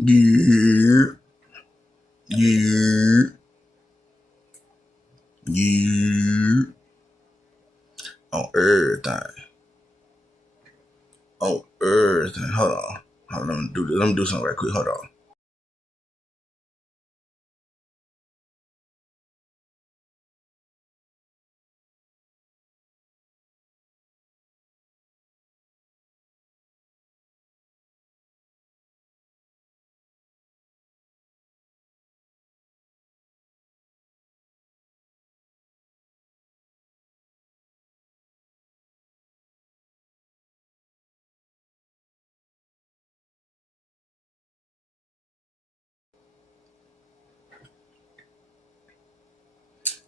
Yeah, yeah, yeah. On everything. On everything. Hold on. Hold on. Let me do this. Let me do something right quick. Hold on.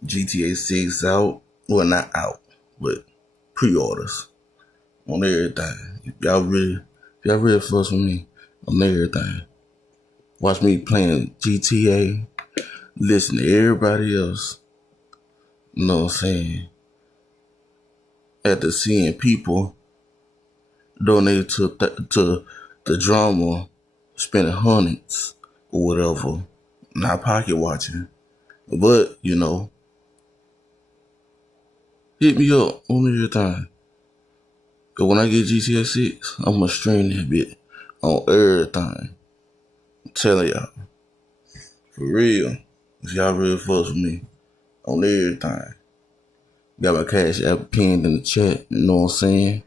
GTA 6 out. Well, not out, but pre-orders on everything. If y'all really fuss with me on everything. Watch me playing GTA. Listen to everybody else. You know what I'm saying? After seeing people donate to the drama, spending hundreds or whatever, not pocket watching. But, hit me up on everything. Cause when I get GTA 6, I'm gonna stream that bit on everything. I'm telling y'all. For real. Cause y'all really fuss with me on everything. Got my cash app pinned in the chat, you know what I'm saying?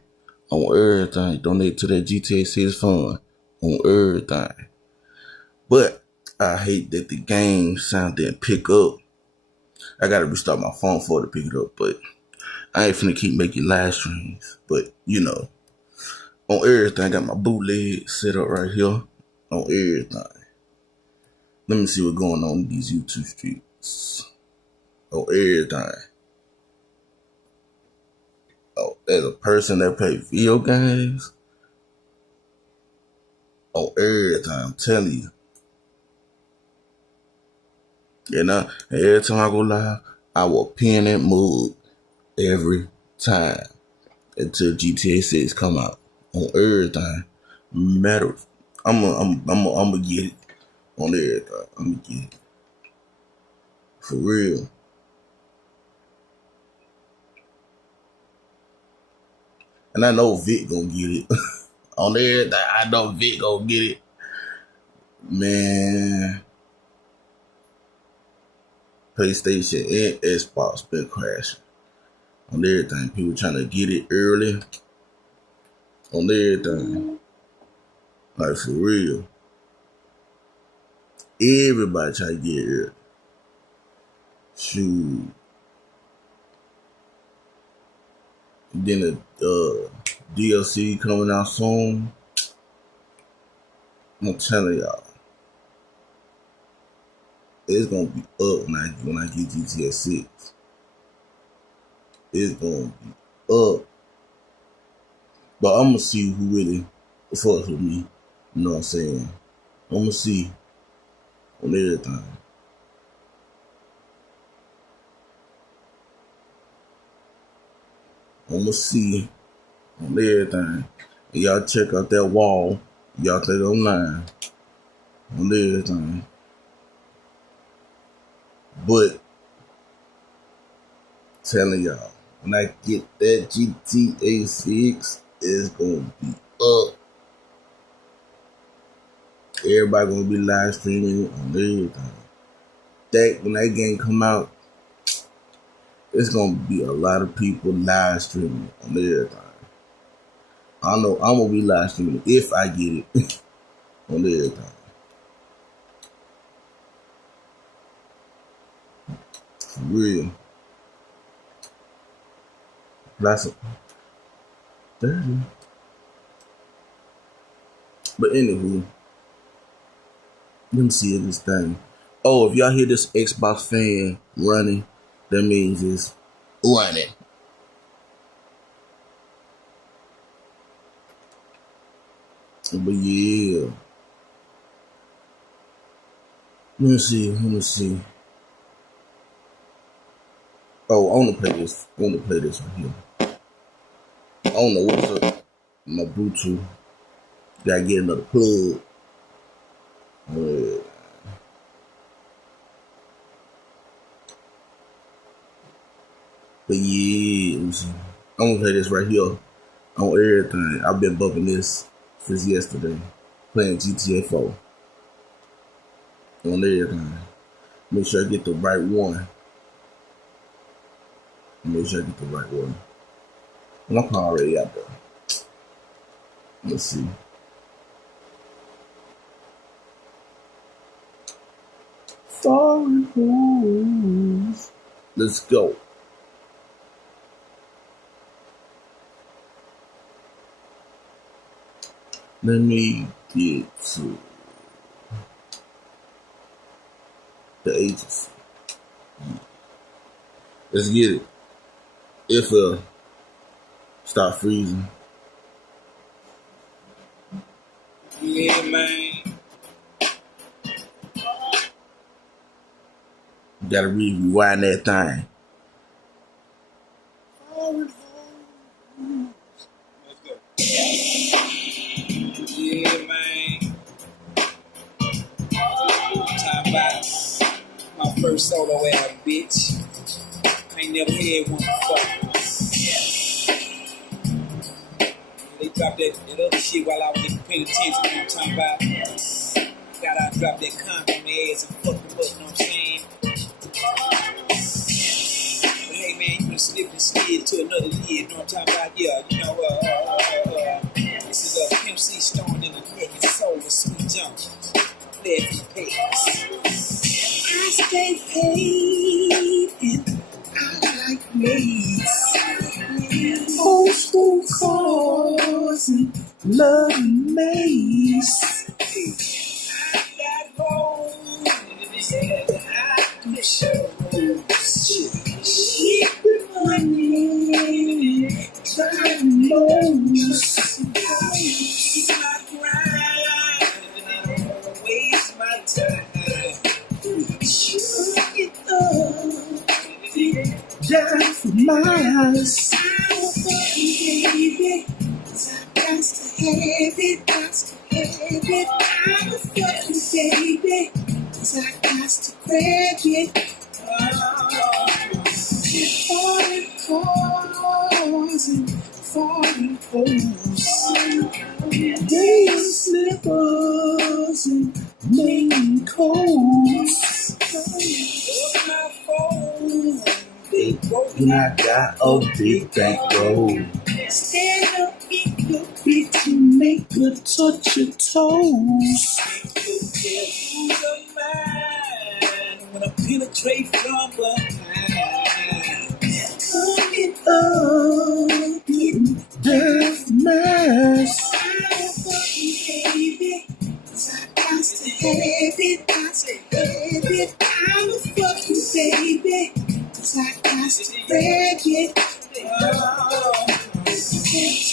On everything. Donate to that GTA 6 fund. On everything. But I hate that the game sound didn't pick up. I gotta restart my phone for it to pick it up, but I ain't finna keep making live streams. But, on everything, I got my bootleg set up right here. On everything. Let me see what's going on in these YouTube streets. On everything. Oh, as a person that plays video games. On everything, I'm telling you. And every time I go live, I will pin that move every time until GTA 6 come out. On everything. Matter. I'm get it. On everything. I'm gonna get it. For real. And I know Vic gonna get it. On everything, I know Vic gonna get it. Man. PlayStation and Xbox been crashing. On everything. People trying to get it early. On everything. Like, for real. Everybody trying to get it early. Shoot. And then the DLC coming out soon. I'm telling y'all. It's gonna be up when I get GTA 6. It's gonna be up. But I'm gonna see who really fucks with me. You know what I'm saying? I'm gonna see on everything. I'm gonna see on everything. And y'all check out that wall. Y'all think I'm lying. On everything. But telling y'all, when I get that GTA 6, it's gonna be up. Everybody gonna be live streaming on everything. When that game come out, it's gonna be a lot of people live streaming on everything. I know I'm gonna be live streaming if I get it on everything. For real. Lots of 30. But anywho, let me see this thing. Oh, if y'all hear this Xbox fan running, that means it's running. But yeah. Let me see. Oh, I wanna play this. Right here. I don't know what's up. My Bluetooth. Gotta get another plug. Uh, but yeah, let me see. I'm gonna play this right here on everything. I've been bumping this since yesterday. Playing GTA 4 on everything. Make sure I get the right one. Make sure I get the right one. And I'm already out there. Let's see. Sorry, fools. Let's go. Let me get to the agency. Let's get it. If stop freezing. Yeah, man. Gotta rewind that thing. Yeah, man. Talk about my first solo album, bitch. I ain't never had one before. They dropped that other shit while I was in the penitentiary, you know what I'm talking about? Got out, dropped that condom on their ass and fucked them up, you know what I'm saying? But hey, man, you done slipped and slid to another lid, you know what I'm talking about? Yeah, you know, this is Pimp C Stone in the neck and soul with Sweet Jones. Glad for the past. I stay paid and I like maids. Old school cars and love maze. I got home and I do shows. Keep the money, try to lose. My grind, waste my time. Shoot it up, down for miles. Baby, 'cause I got to have it, got to have it. I'm a fucking baby, 'cause I got to grab it. Foreign cars and foreign hoes, day slippers and main coats. My phone, big and I got a big bankroll. Stand up in your bitch and make her touch your toes. When I penetrate from behind, coming up, getting down for mess. Baby, 'cause I got to have it, got to have it. I'm a fucking baby, 'cause I got to grab it.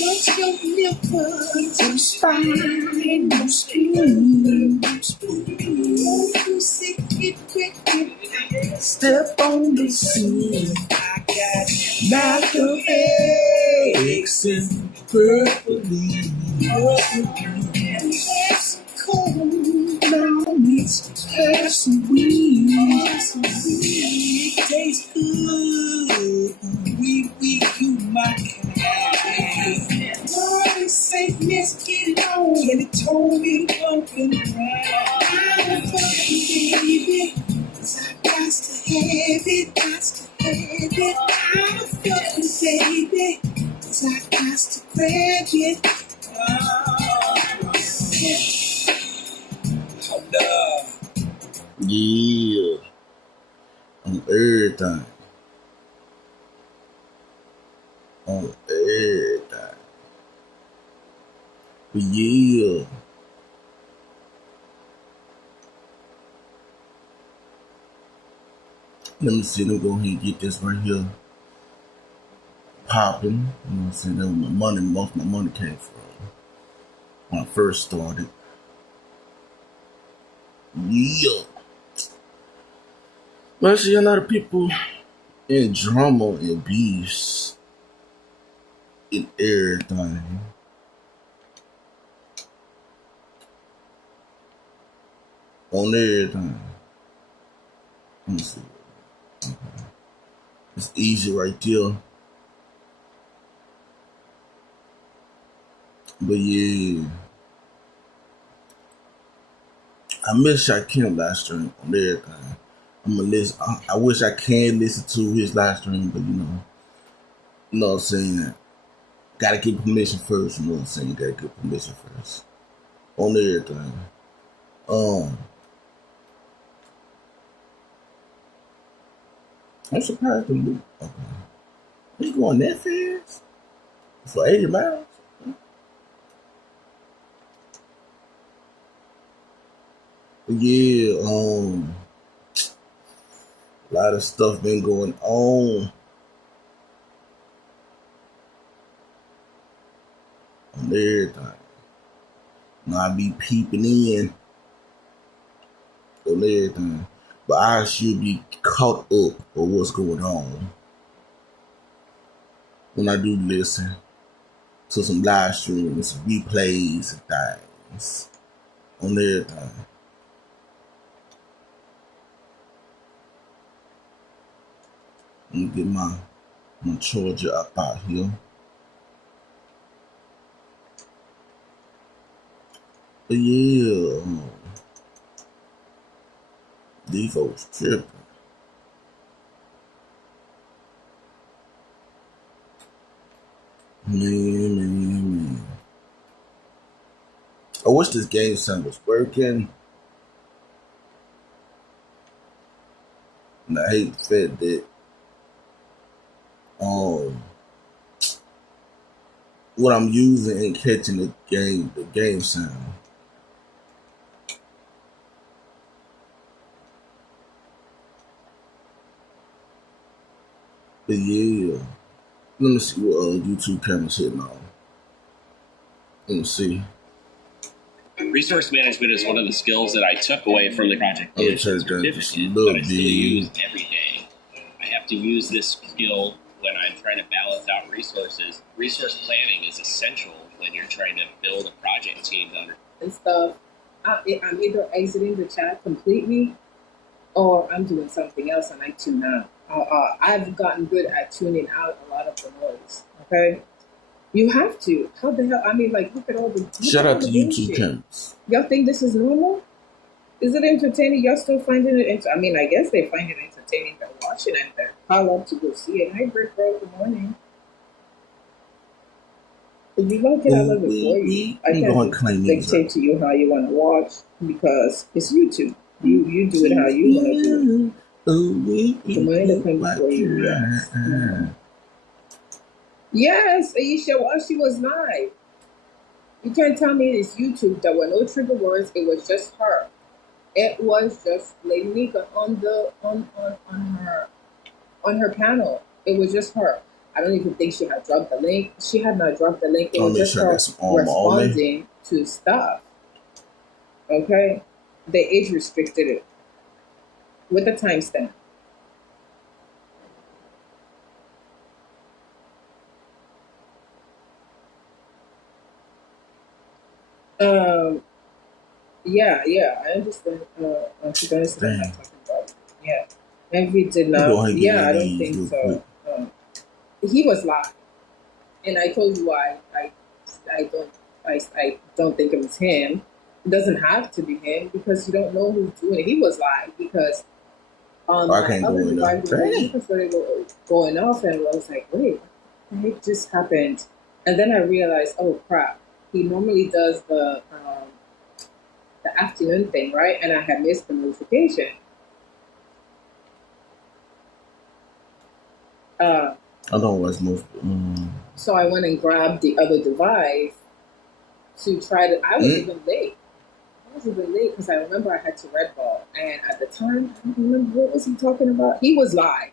Touch your nipples, no spine, no spoon. You sick, get quick, step on the scene. I got Malcolm X and purpley. It's cold, now it's have some weed. It tastes good, we you my kind. Lord, say, let's get it on. And it told me to open around. I'm a fucking baby, 'cause I got to have it, got to have it. I'm a fucking baby, 'cause I got to grab it. Hold up. Yeah. On everything. On everything. But yeah. Let me see. Let me go ahead and get this right here popping. You know what I'm saying? That's where my money, most of my money came from when I first started. Yeah. But I see a lot of people in drama and beefs in everything. on everything. Let me see. It's easy right there. But yeah, I miss Shakim live stream on everything. I'm gonna listen. I wish I can listen to his live stream, but you know what I'm saying. Gotta get permission first. You know what I'm saying. Gotta get permission first on everything. I'm surprised the loop. Okay. He's going that fast for 80 miles. But yeah, a lot of stuff been going on everything. I be peeping in on everything, but I should be caught up with what's going on when I do listen to some live streams, replays, and things on everything. Let me get my charger up out here. But yeah, these folks tripping. Man. I wish this game sound was working. And I hate the fact that what I'm using ain't catching the game sound. But yeah, let me see what YouTube camera's hitting on. Let me see. Resource management is one of the skills that I took away from the project management certificate, but I still use every day. I have to use this skill when I'm trying to balance out resources. Resource planning is essential when you're trying to build a project team and stuff. I'm either exiting the chat completely or I'm doing something else and I tune out. I've gotten good at tuning out a lot of the noise. Okay, you have to. How the hell? I mean, like, look at all the. Shout out to YouTube channels. Y'all think this is normal? Is it entertaining? Y'all still finding it? I mean, I guess they find it entertaining to watch it and then call up to go see it. Hi, Brick Bro. Good morning. If you like it, I love it for you. I can't dictate to you how you want to watch because it's YouTube. You do it how you want to do it. The money that comes before you. Yes, Aisha, while she was live. You can't tell me it's YouTube. There were no trigger words. It was just her. It was just Lady Nika on her panel. It was just her. I don't even think she had dropped the link. She had not dropped the link. It was just her responding to stuff. Okay? They age restricted it with a timestamp. Yeah, I understand. To be honest, I'm not talking about. Yeah, maybe did not. Yeah, I don't think so. He was live, and I told you why. I don't think it was him. It doesn't have to be him because you don't know who's doing it. He was live because my other device started going off, and I was like, wait, what the heck just happened? And then I realized, oh crap, he normally does the afternoon thing, right? And I had missed the notification. I don't watch most. So I went and grabbed the other device to try to. I was even late. Because I remember I had to Red Ball, and at the time I don't remember what was he talking about. He was live,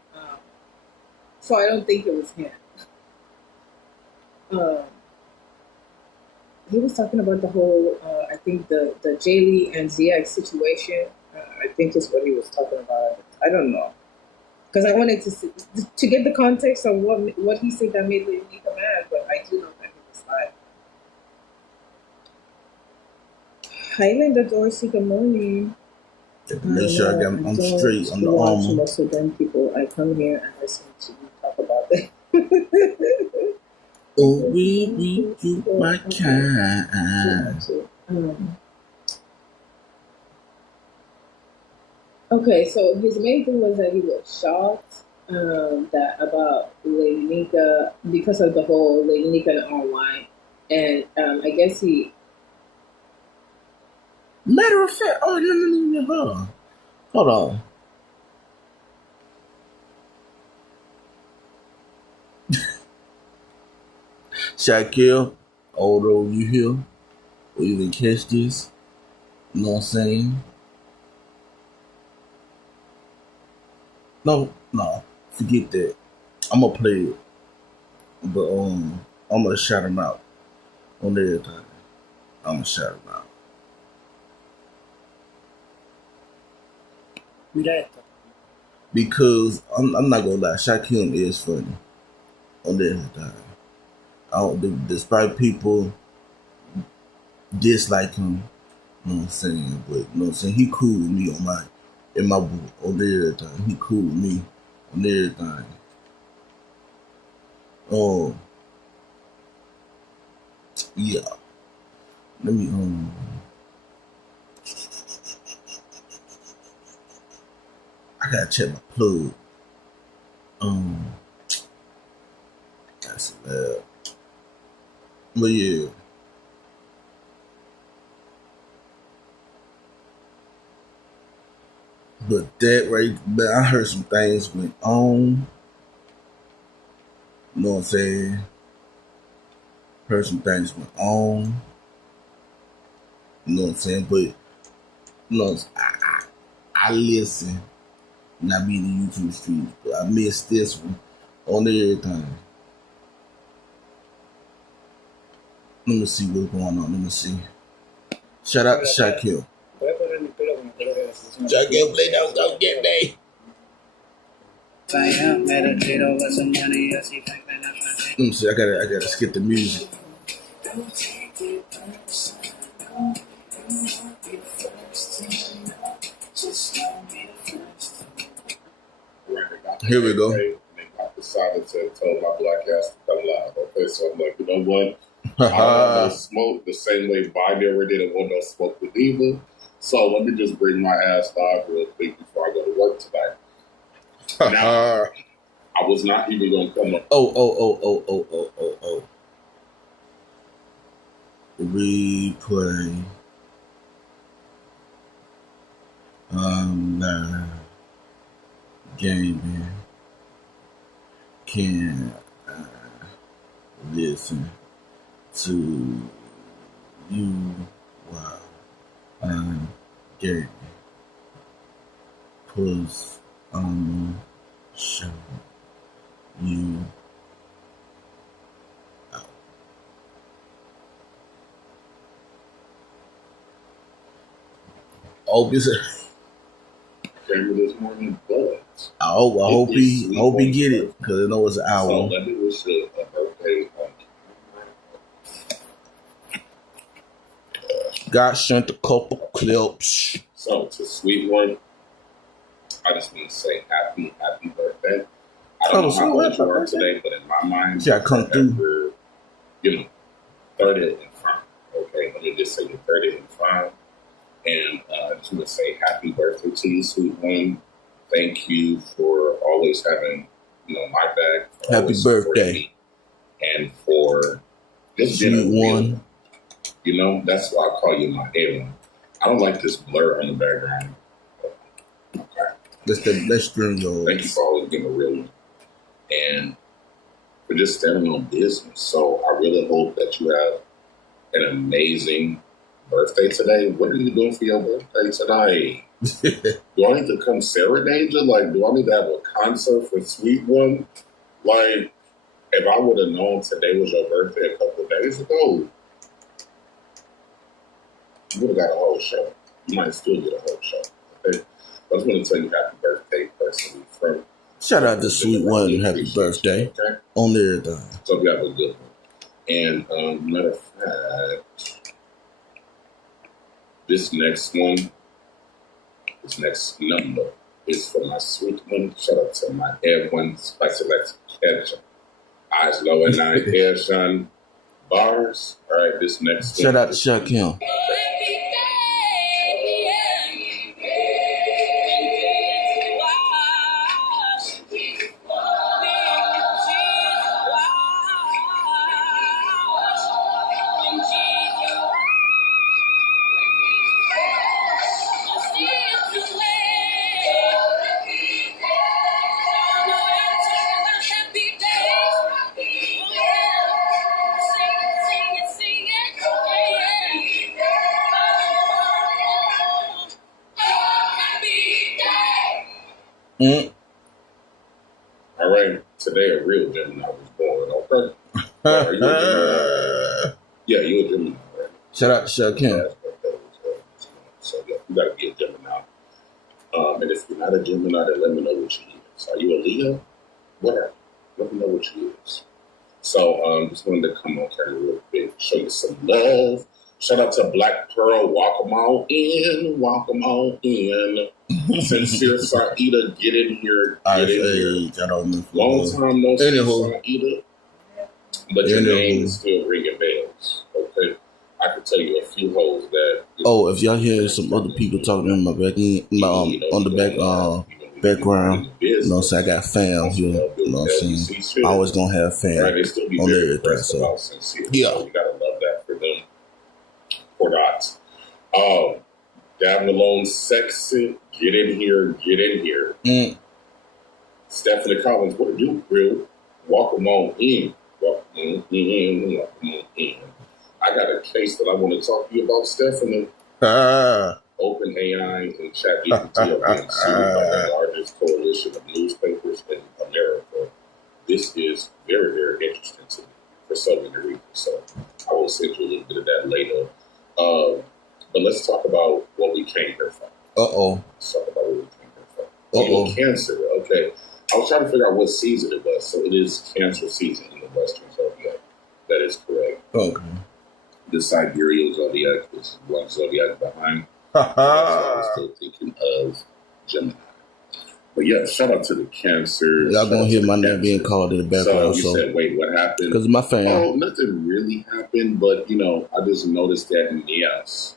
so I don't think it was him. He was talking about the whole, I think the Jaylee and ZX situation. I think is what he was talking about. I don't know. Because I wanted to get the context of what he said that made me mad, but I do know that he was live. Hi, Linda Dorsey. Good morning. Make sure I'm straight on the armor. Most of them people, I come here and listen to you talk about it. Oh, we you my kind. Okay, so his main thing was that he was shocked that about Lady Nika because of the whole Lady Nika and online, and I guess he. Matter of fact, no. Hold on. Shaquille, although you here, or you can catch this, you know what I'm saying? No, forget that. I'm gonna play it, but I'm gonna shout him out on everything. I'm gonna shout him out. Because I'm not gonna lie, Shaquille is funny on everything. Despite people dislike him, you know what I'm saying? But you know what I'm saying? He cool with me in my book on everything. He cool with me on everything. Oh, yeah. Let me I gotta check my plug. That's bad. But yeah. But that right, but I heard some things went on. You know what I'm saying? Heard some things went on. You know what I'm saying? But you know, I listen. Not be in the YouTube streets, but I missed this one on everything. Let me see what's going on. Let me see. Shout out to Shaquille. Shaquille, play that don't get me. Let me see. I gotta skip the music. Here we go. I decided to tell my black ass to come live. Okay, so I'm like, you know what? I don't smoke the same way Binary didn't want no smoke with Eva. So let me just bring my ass live real quick before I go to work tonight. Now, I was not even going to come up. Oh. Replay. Live gaming. Can listen to you while I'm gaming. Plus, I'm show you out. Came this morning, but I hope he get it because I know it's an hour. So let me wish you a birthday. God sent a couple clips. So to Sweet One, I just want to say happy birthday. I don't know how old you are today, but in my mind, I come through. You know, 30 and fine. Okay, let me just say you're 30 and fine. And I just want to say happy birthday to you, Sweet One. Thank you for always having, my back. Happy birthday. And for just Sweet One. That's why I call you my A1. I don't like this blur on the background. Okay. Let's string yours. Thank you for always being a real one. And for just standing on business. So I really hope that you have an amazing birthday today. What are you doing for your birthday tonight? Do I need to come serenade you? Like, do I need to have a concert for Sweet One? Like, if I would have known today was your birthday a couple of days ago, you would have got a whole show. You might still get a whole show. Okay? I just want to tell you happy birthday personally from shout out to Sweet One and happy birthday. Okay? On everything. So you have a good one. And matter of fact, this next one This next number is for my sweet one. Shout out to my air one spicy let's ketchup. Eyes low and nine air son bars. All right, this next Shout out to Shaq Kim. All right, today a real Gemini was born. Okay, are you a Gemini? Yeah, you're a Gemini, right? Shout out to Shaq Kim. So yeah, you gotta be a Gemini. And if you're not a Gemini, then let me know what you is. Are you a Leo? Whatever. Let me know what you is. So just wanted to come on here real quick, show you some love. Shout out to Black Pearl, walk 'em all in, walk 'em all in. Sincere Saida, get in here, get in here. Long time no see Saida, but your name is still ringing bells. Okay, I can tell you a few hoes that. Oh, if y'all hear some other people talking in my back end, on the background, you know what I'm saying? I got fam here, you know what I'm saying? I always gonna have fam right, they still be on very everything. So sincere. yeah, So you gotta love that for them. Or not. Down alone, sexy. Get in here, get in here. Stephanie Collins, what do you do? Walk them on in. Walk them in, walk them on in. I got a case that I want to talk to you about, Stephanie. OpenAI and ChatGPT are being sued by the largest coalition of newspapers in America. This is very, very interesting to me for so many reasons. So I will send you a little bit of that later. But let's talk about what we came here for. Let's talk about what we came here for. Cancer, okay. I was trying to figure out what season it was. So it is Cancer season in the Western Zodiac. That is correct. Okay. The Sidereal Zodiac is one zodiac behind. That's why I'm still thinking of Gemini. But yeah, shout out to the Cancer. Y'all gonna hear my name being called in the background. So you said, wait, what happened? Because my fan. Oh, nothing really happened, but you know, I just noticed that Nias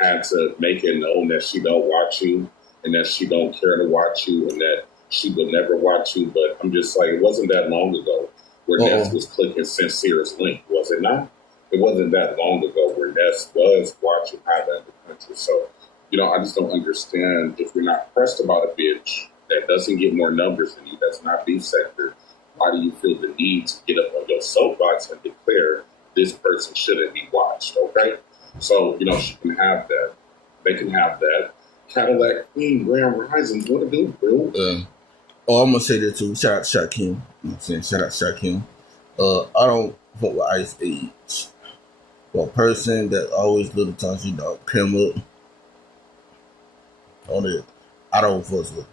had to make it known that she don't watch you and that she don't care to watch you and that she will never watch you. But I'm just like, it wasn't that long ago where Ness was clicking Sincere's link, was it not? It wasn't that long ago where Ness was watching Highlander Country. So, you know, I just don't understand if you're not pressed about a bitch that doesn't get more numbers than you, that's not beef sector, why do you feel the need to get up on your soapbox and declare this person shouldn't be watched, okay? So, you know, she can have that. They can have that. Cadillac Queen, Grand Rising, what to do, bro? I'm going to say that too. Shout out to Shaq Kim. You know what I'm saying? Shout out to Shaq Kim. I don't fuck with Ice Age. For a person that always little times, you know, come up on it, I don't fuss with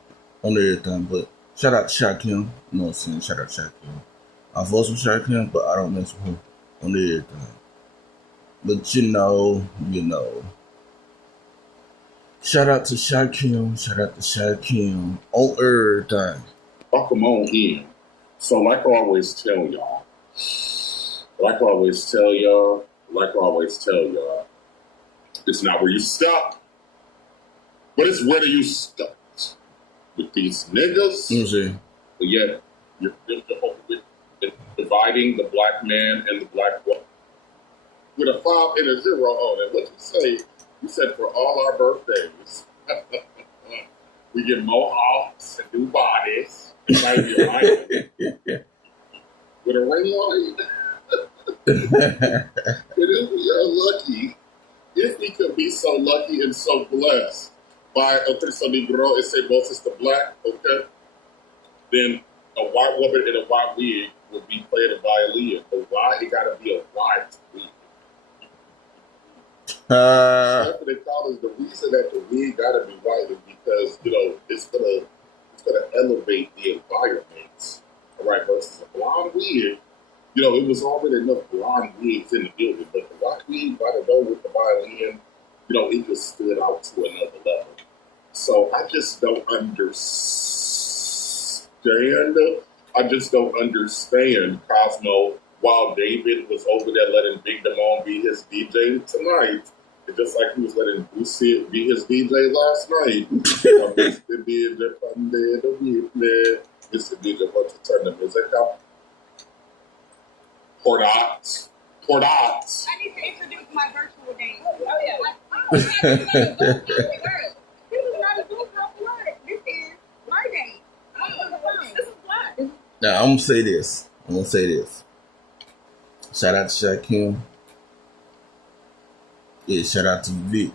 on everything, but shout out to Shaq Kim. You know what I'm saying? Shout out to Shaq Kim. I fuss with Shaq Kim, but I don't mess with him on everything. But you know. Shout out to Shaq Kim. Shout out to Shaq Kim on everything. Welcome on in. So like I always tell y'all, it's not where you stop, but it's where you start. With these niggas, but yet you're dividing the black man and the black woman with a 5 and a 0 on it. What you say? You said for all our birthdays, we get mohawks and new bodies. Might be a lion with a ring light. And if we are lucky, if we could be so lucky and so blessed by a Cristo Negro and say Moses the black, okay, then a white woman in a white wig would be playing a violin. But why it gotta be a white wig? Stephanie Collins, the reason that the wig gotta be white is because, you know, it's gonna elevate the environment. All right, versus a blonde wig. You know, it was already enough blonde wigs in the building, but the white wig by the door with the violin, you know, it just stood out to another level. So I just don't understand. I just don't understand Cosmo. While David was over there letting Big Damone be his DJ tonight, it's just like he was letting Boosie be his DJ last night. Mr. DJ from there, the weekend. Mr. DJ wants to turn the music up. Pordots. I need to introduce my virtual dance. Oh, yeah. This is not a Zoom call for what? This is my dance. This is what? Now, I'm going to say this. Shout out to Shaquem. Yeah, shout out to Vic.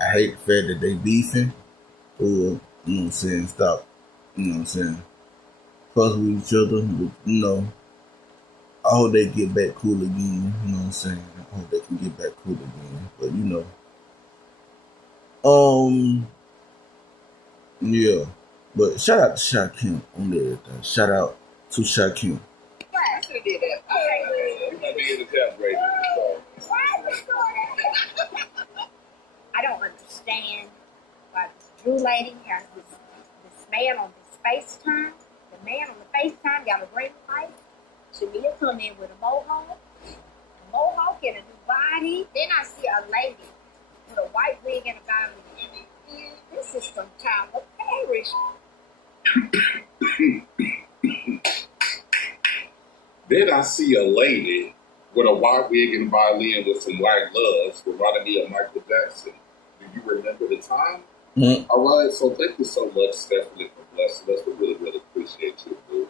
I hate the fact that they beefing. Or, you know what I'm saying, stop, you know what I'm saying, fuss with each other. But, you know, I hope they get back cool again. You know what I'm saying? I hope they can get back cool again. But, you know. Yeah. But shout out to Shaquem on everything. Shout out to Shaquem. I should have did that. I don't understand why this Drew lady has this man on this FaceTime. The man on the FaceTime got a green light. Shamia come in with a mohawk and a new body. Then I see a lady with a white wig and a diamond. This is some Tyler Parrish. Then I see a lady with a white wig and violin with some white gloves reminding me of Michael Jackson. Do you remember the time? Mm-hmm. All right, so thank you so much, Stephanie, for blessing us. We really, really appreciate you, boo.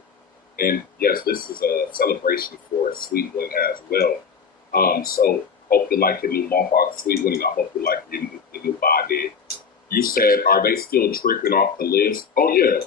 And yes, this is a celebration for a Sweet One as well. So hope you like your new Mohawk Sweet One, and I hope you like your new body. You said, are they still tripping off the list? Oh yeah,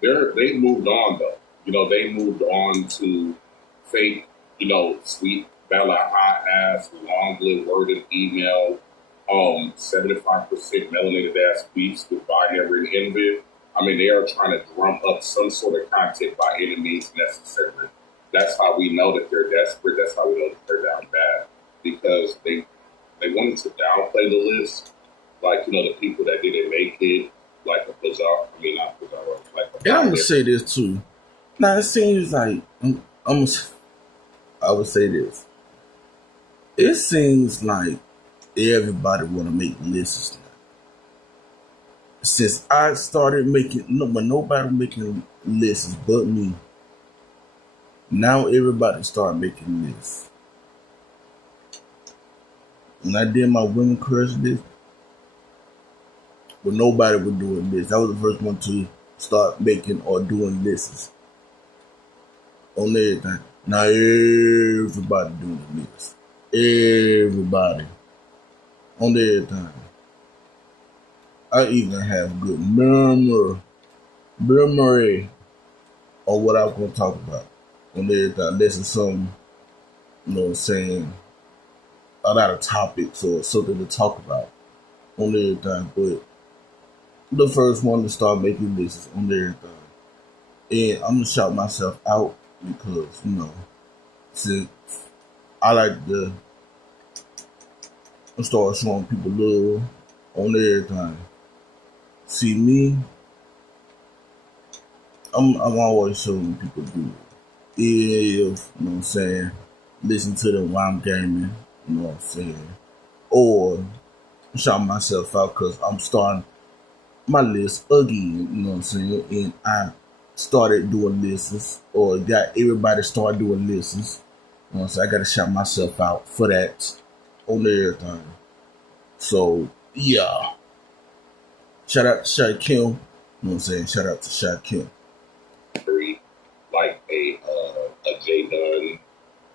they moved on though. You know, they moved on to fake, you know, sweet Bella hot ass, long-lived worded email, 75% melanated ass beats with binary and envy. I mean, they are trying to drum up some sort of content by any means necessary. That's how we know that they're desperate. That's how we know that they're down bad. Because they wanted to downplay the list. Like, you know, the people that didn't make it, like a Bizarre, I mean, not Bizarre, like a And I'm going to say this too. Now, it seems like, I would say this. It seems like everybody want to make lists now. Since I started making, nobody making lists but me. Now everybody started making lists. When I did my women crush list, but nobody was doing this. I was the first one to start making or doing lists on everything. Now everybody doing this. Everybody on everything. I even have good memory of what I'm going to talk about on everything. This is something, you know what I'm saying, a lot of topics or something to talk about on everything. But the first one to start making lists on everything. And I'm going to shout myself out because, you know, since I like to start showing people love on everything. See me, I'm always showing people good. If, you know what I'm saying, listen to them while I'm gaming, you know what I'm saying. Or shout myself out because I'm starting my list again, you know what I'm saying. And I started doing lists, or got everybody started doing lists. You know what I'm saying? I gotta shout myself out for that on everything. So yeah. Shout out to Shaquem. You know what I'm saying? Shout out to Shaquem. Like a J Dunn,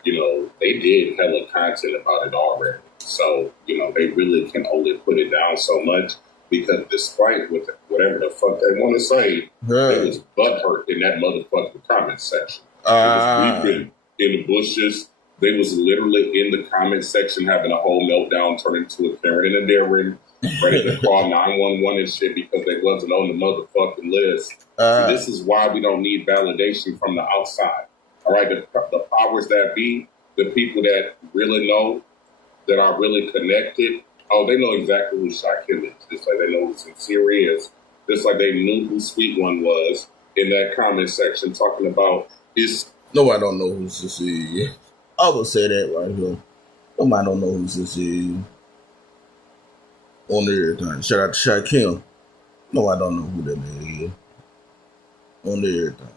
you know, they did hella content about it already. So, you know, they really can only put it down so much because despite whatever the fuck they want to say, they was butthurt in that motherfucking comment section. They was weeping in the bushes. They was literally in the comment section having a whole meltdown, turning into a Karen and a Darren, ready to call 911 and shit because they wasn't on the motherfucking list. See, this is why we don't need validation from the outside. All right, the powers that be, the people that really know, that are really connected, Oh, they know exactly who Shaquille is. Just like they know who Sincere is. Just like they knew who Sweet One was in that comment section talking about his. Nobody don't know who Sincere is. I would say that right here. Nobody don't know who Sincere is. On everything. Shout out to Shaquille. No, I don't know who that man is. On everything.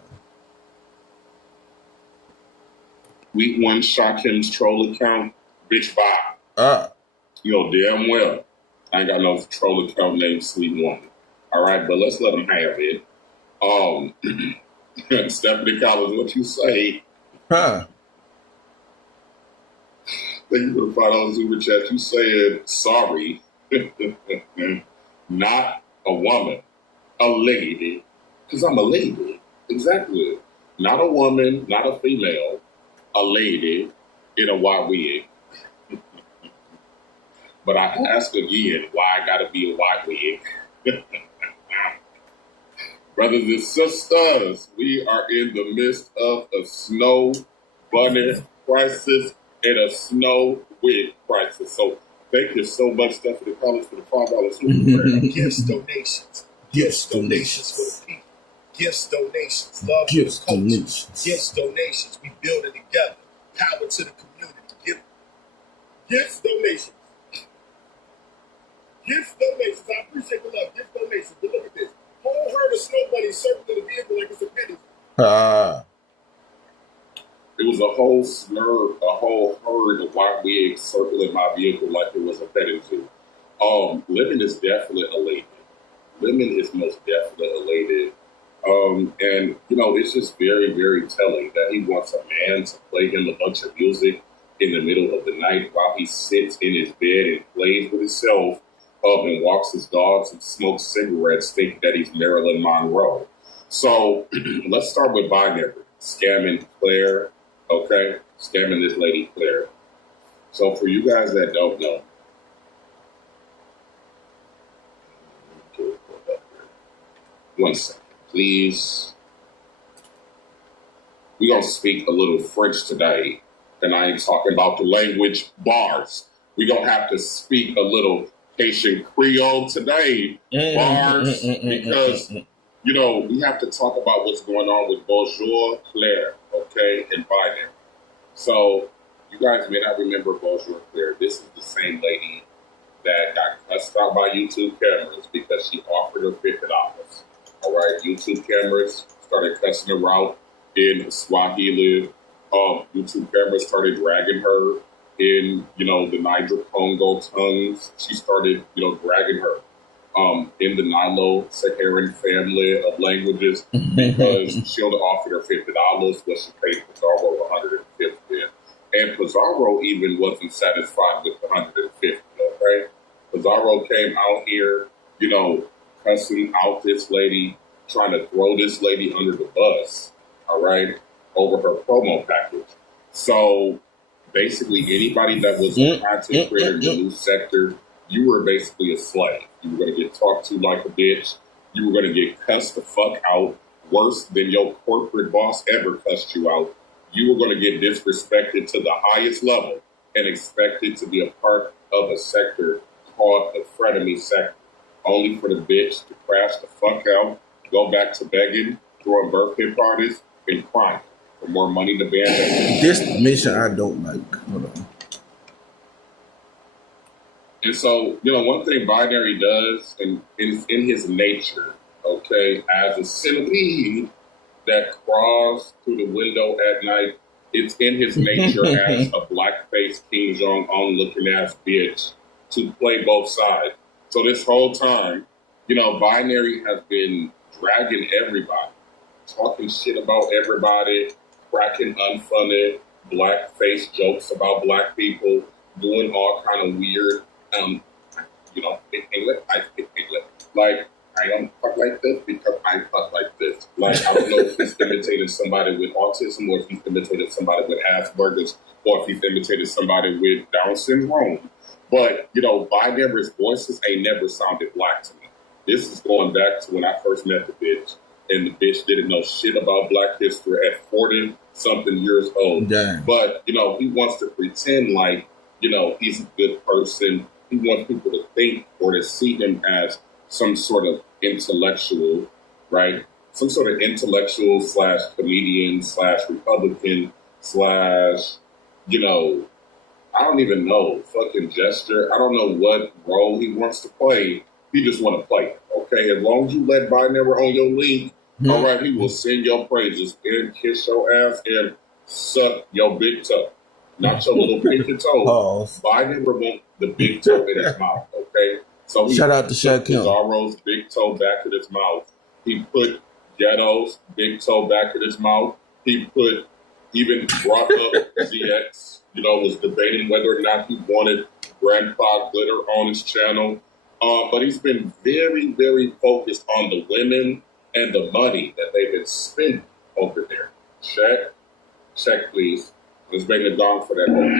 Sweet One Shakim's troll account. Bitch, bye. You know damn well I ain't got no troll account named Sweet One. All right, but let's let them have it. Stephanie Collins, what you say? Huh? Thank you for the $5 super chat. You said sorry. Not a woman, a lady. Because I'm a lady. Exactly. Not a woman, not a female, a lady in a white wig. But I ask again why I gotta be a white wig. Brothers and sisters, we are in the midst of a snow bunny crisis and a snow wig crisis. So thank you so much, Stephanie Collins, for the $5 super Gifts, donations. Gifts, donations. For the people. Gifts, donations. Love Gifts, for the culture. donations. Gifts, donations. We build it together. Power to the community. Gifts, donations. Gifts, donations. I appreciate the love. Gifts, donations. But look at this. Whole herd of snow bunnies circling the vehicle like it's a penny. It was a whole herd of white wigs circling my vehicle like it was a petting zoo. Lemon is definitely elated. Lemon is most definitely elated. And, you know, it's just very, very telling that he wants a man to play him a bunch of music in the middle of the night while he sits in his bed and plays with himself and walks his dogs and smokes cigarettes thinking that he's Marilyn Monroe. So let's start with Binary. Scamming Claire, okay? Scamming this lady Claire. So for you guys that don't know, one second, please. We're going to speak a little French today, and I ain't talking about the language bars. We're going to have to speak a little Haitian Creole today, bars, because, you know, we have to talk about what's going on with Bonjour Claire, okay, and Binary. So you guys may not remember Bonjour Claire. This is the same lady that got cussed out by YouTube cameras because she offered her $50. All right, YouTube cameras started cussing her out in Swahili. YouTube cameras started dragging her in, you know, the Niger-Congo tongues. She started, you know, dragging her in the Nilo-Saharan family of languages because she only offered her $50, but she paid Pizarro $150. And Pizarro even wasn't satisfied with the $150, okay? Pizarro came out here, you know, cussing out this lady, trying to throw this lady under the bus, all right, over her promo package. So basically anybody that was a content creator in the news sector, you were basically a slave. You were going to get talked to like a bitch. You were going to get cussed the fuck out worse than your corporate boss ever cussed you out. You were going to get disrespected to the highest level and expected to be a part of a sector called the frenemy sector, only for the bitch to crash the fuck out, go back to begging, throwing birthday parties, and crying for more money to ban. This mission I don't like. Hold on. And so, you know, one thing Binary does, and is in his nature, okay, as a centipede that crawls through the window at night, it's in his nature as a black-faced King Jong-un looking ass bitch to play both sides. So this whole time, you know, Binary has been dragging everybody, talking shit about everybody, cracking unfunny black-face jokes about black people, doing all kind of weird, you know, English. I speak English. Like, I don't talk like this because I talk like this. Like, I don't know if he's imitating somebody with autism or if he's imitating somebody with Asperger's or if he's imitating somebody with Down syndrome. But, you know, Binary's voices ain't never sounded black to me. This is going back to when I first met the bitch, and the bitch didn't know shit about black history at 40-something years old. Damn. But, you know, he wants to pretend like, you know, he's a good person. he wants people to think or to see him as some sort of intellectual, right? Some sort of intellectual / comedian / Republican / you know, I don't even know, fucking gesture. I don't know what role he wants to play. He just want to play it, okay? As long as you let Binary on your link, all right, he will sing your praises and kiss your ass and suck your big toe. Not your little pinky toe. Binary want the big toe in his mouth, okay? So he shout out to Shaq Pizarro's big toe back in his mouth. He put Ghetto's big toe back in his mouth. He even brought up ZX, was debating whether or not he wanted Grandpa Glitter on his channel. But he's been very, very focused on the women and the money that they've been spending over there. Check, please. Let's bring the gong for that one.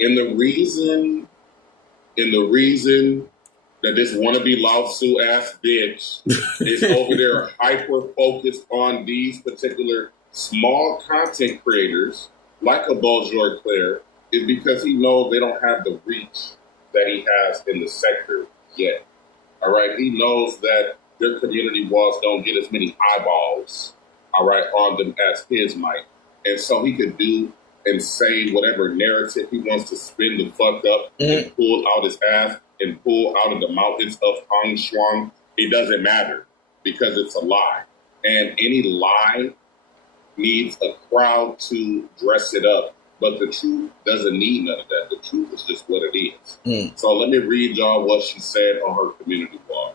And the reason that this wannabe lawsuit ass bitch is over there hyper focused on these particular small content creators like a Bonjour Claire is because he knows they don't have the reach that he has in the sector yet. All right, he knows that their community walls don't get as many eyeballs, all right, on them as his might, and so he could do and say whatever narrative he wants to spin the fuck up and pull out his ass and pull out of the mountains of Hong Shuang. It doesn't matter because it's a lie. And any lie needs a crowd to dress it up. But the truth doesn't need none of that. The truth is just what it is. So let me read y'all what she said on her community blog.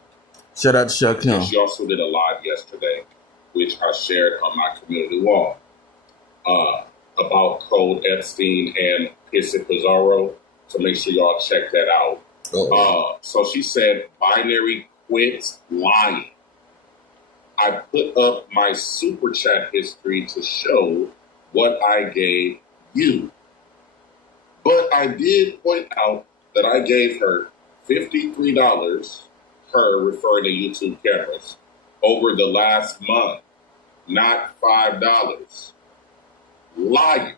Shout out to Shaquille. She also did a live yesterday, which I shared on my community wall. About Code Epstein and Pissy Pizarro. So make sure y'all check that out. So she said, Binary quits lying. I put up my super chat history to show what I gave you. But I did point out that I gave her $53, her referring to YouTube cameras, over the last month, not $5. Liar,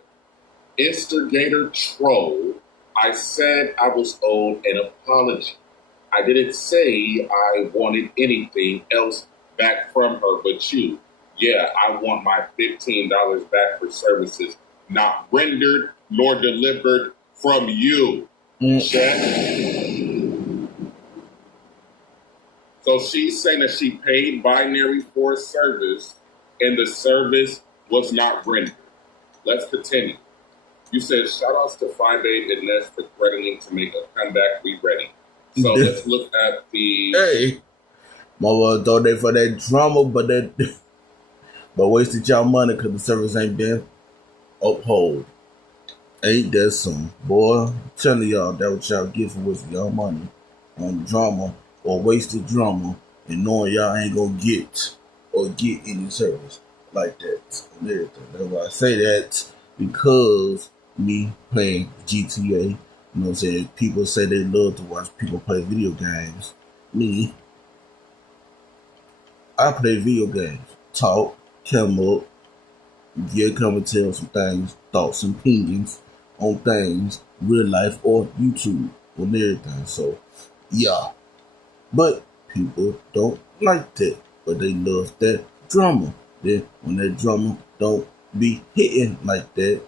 instigator, troll. I said I was owed an apology. I didn't say I wanted anything else back from her but you. Yeah, I want my $15 back for services not rendered nor delivered from you. Check. So she's saying that she paid Binary for a service and the service was not rendered. Let's continue. You said, shout outs to 5'8" and Ness for threatening to make a comeback. We ready. So let's look at the... Hey, mama donate for that drama, but wasted y'all money because the service ain't been upheld. Ain't that some? Boy, I'm telling y'all, that what y'all get for wasting y'all money on drama or wasted drama and knowing y'all ain't gonna get any service like that and everything. That's why I say that, because me playing GTA, you know what I'm saying? People say they love to watch people play video games. Me, I play video games. Talk, come up, come and tell some things, thoughts and opinions on things, real life or YouTube and everything. So, yeah. But people don't like that. But they love that drama. Then when that drama don't be hitting like that,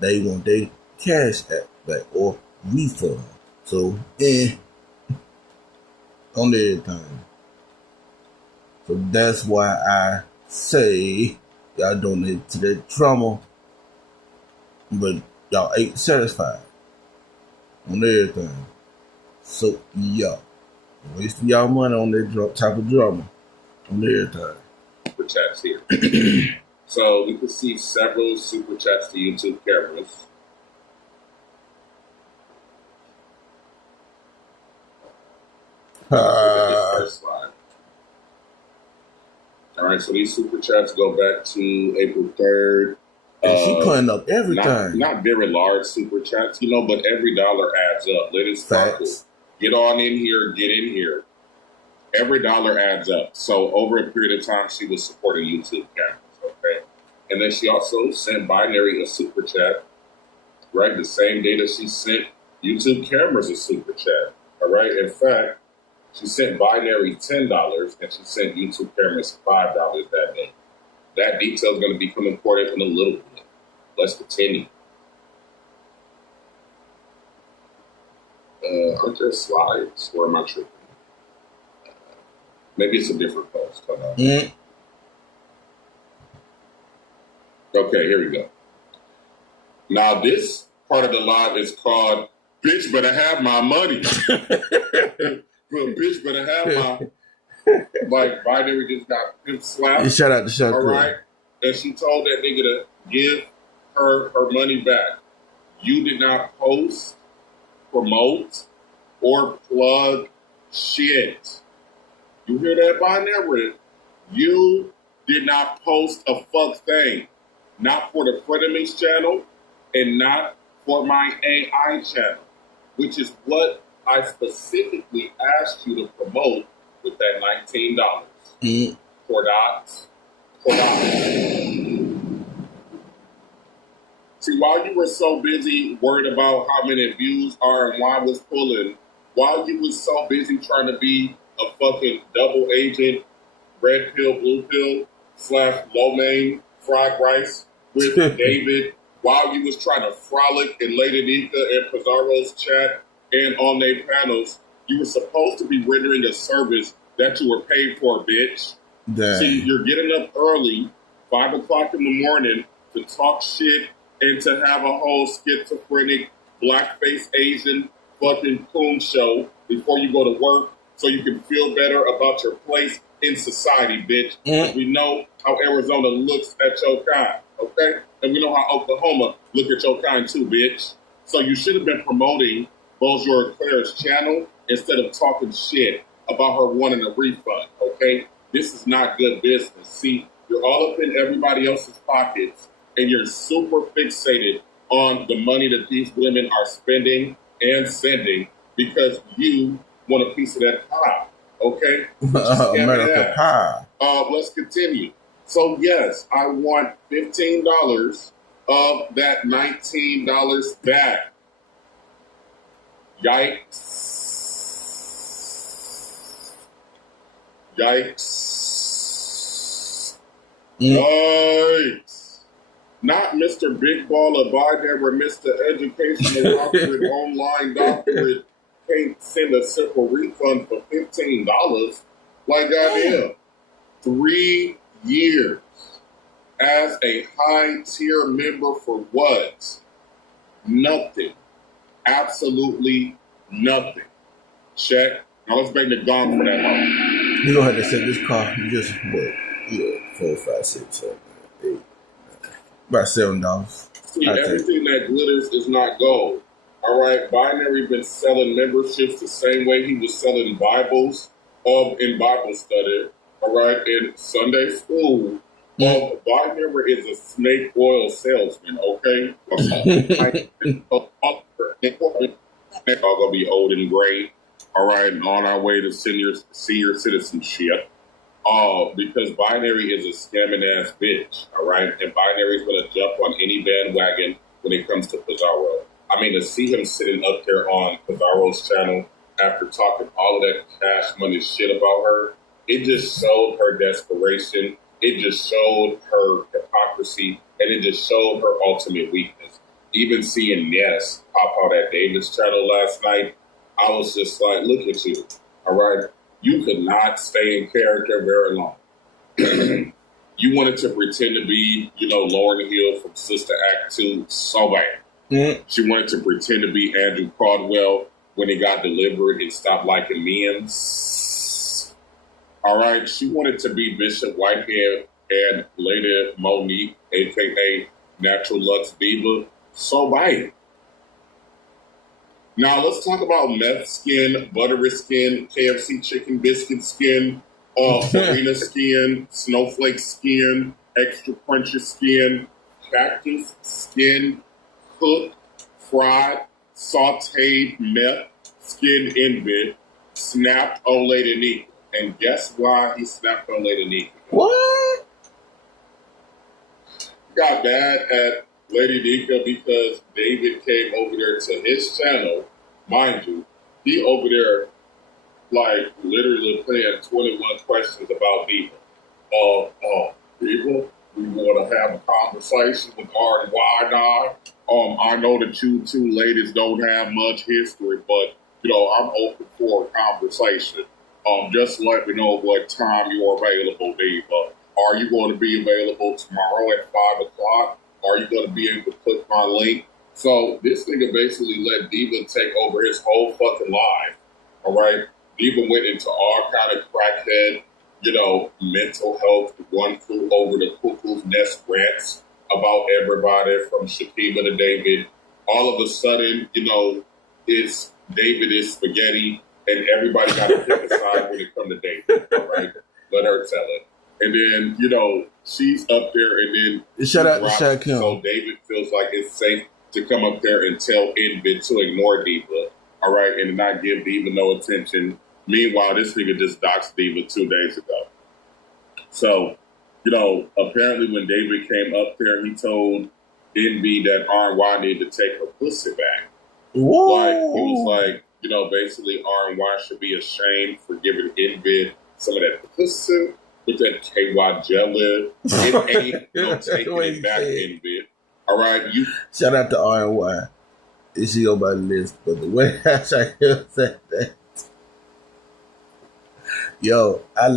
they want their cash app back or refund. So, on everything. So that's why I say y'all donate to that drama, but y'all ain't satisfied on everything. So, yeah. Wasting y'all money on that type of drama on everything. Super chats here. So we can see several super chats to YouTube cameras. Look at this first slide. All right, so these super chats go back to April 3rd. She putting up everything. Not very large super chats, but every dollar adds up. Let it sparkle. Get on in here, get in here. Every dollar adds up. So over a period of time, she was supporting YouTube cameras, okay? And then she also sent Binary a super chat, right? The same day that she sent YouTube Cameras a super chat, all right? In fact, she sent Binary $10 and she sent YouTube Cameras $5 that day. That detail is going to become important in a little bit. Let's continue. Aren't there slides? Or am I tripping? Maybe it's a different post. Hold on. Okay, here we go. Now, this part of the live is called Bitch Better Have My Money. Well, bitch better have like Binary just got him slapped. Shout out to Chuck. All right. And she told that nigga to give her money back. You did not post, promote, or plug shit. You hear that, Binary? You did not post a fuck thing. Not for the Frenemies channel and not for my AI channel, which is what I specifically asked you to promote with that $19. $4. See, while you were so busy worried about how many views our line was pulling, while you was so busy trying to be a fucking double agent, red pill, blue pill, / lo mein, fried rice with David, while you was trying to frolic in Lady Nika and Pizarro's chat and on their panels, you were supposed to be rendering a service that you were paid for, bitch. Dang. See, you're getting up early, 5 o'clock in the morning, to talk shit and to have a whole schizophrenic, blackface Asian fucking coon show before you go to work so you can feel better about your place in society, bitch. We know how Arizona looks at your kind, okay? And we know how Oklahoma look at your kind too, bitch. So you should have been promoting Bonjour Claire's channel instead of talking shit about her wanting a refund, okay? This is not good business. See, you're all up in everybody else's pockets and you're super fixated on the money that these women are spending and sending because you want a piece of that pie, okay? America pie. Let's continue. So, yes, I want $15 of that $19 back. Yikes. Yikes. Not Mr. Big Baller Binary, Mr. Educational Doctorate, Online Doctorate, can't send a simple refund for $15. Like, goddamn. 3 years as a high tier member for what? Nothing. Absolutely nothing. Check. Now let's bring the gong for that home. You gonna have to set this car just what? Yeah, 4, 5, 6, 7, 8, about $7. See, everything that glitters is not gold. All right, Binary been selling memberships the same way he was selling Bibles in Bible study. All right, in Sunday school. Binary is a snake oil salesman. Okay, they're all gonna be old and gray. All right, and on our way to senior citizenship. Because Binary is a scamming ass bitch. All right, and Binary is gonna jump on any bandwagon when it comes to Pizarro. I mean, to see him sitting up there on Pizarro's channel after talking all of that cash money shit about her, it just showed her desperation. It just showed her hypocrisy, and it just showed her ultimate weakness. Even seeing Ness pop out at David's channel last night, I was just like, look at you, all right? You could not stay in character very long. You wanted to pretend to be, Lauryn Hill from Sister Act 2 so bad. She wanted to pretend to be Andrew Caldwell when he got delivered and stopped liking men's. All right, she wanted to be Bishop Whitehead and Lady Monique, a.k.a. Natural Lux Diva. So bad. Now, let's talk about meth skin, buttery skin, KFC chicken biscuit skin, farina skin, snowflake skin, extra crunchy skin, cactus skin, cooked, fried, sauteed meth skin envy, snapped on Lady Nika. And guess why he snapped on Lady Nika? What? got mad at Lady Nika because David came over there to his channel. Mind you, he over there like literally playing 21 questions about Diva. Diva, we want to have a conversation with R and Y now. I know that you two ladies don't have much history, but I'm open for a conversation. Just let me know what time you're available, Diva. Are you going to be available tomorrow at 5 o'clock? Are you going to be able to put my link? So this nigga basically let Diva take over his whole fucking life. All right? Diva went into all kind of crackhead, mental health, one flew over the cuckoo's nest rants about everybody from Shakima to David. All of a sudden, it's David is spaghetti, and everybody got to pick a side when it comes to David. All right? Let her tell it. And then, she's up there, and then shout out to Shaq. So David feels like it's safe to come up there and tell Envid to ignore Diva, all right, and not give Diva no attention. Meanwhile, this nigga just doxed Diva 2 days ago. So, apparently when David came up there, he told Envy that R&Y needed to take her pussy back. Whoa. Like, he was like, basically R&Y should be ashamed for giving Envy some of that pussy with that KY jelly. It ain't no taking it back, Envy. All right, shout out to R&Y. Is she on my list? But the way I said that, yo, I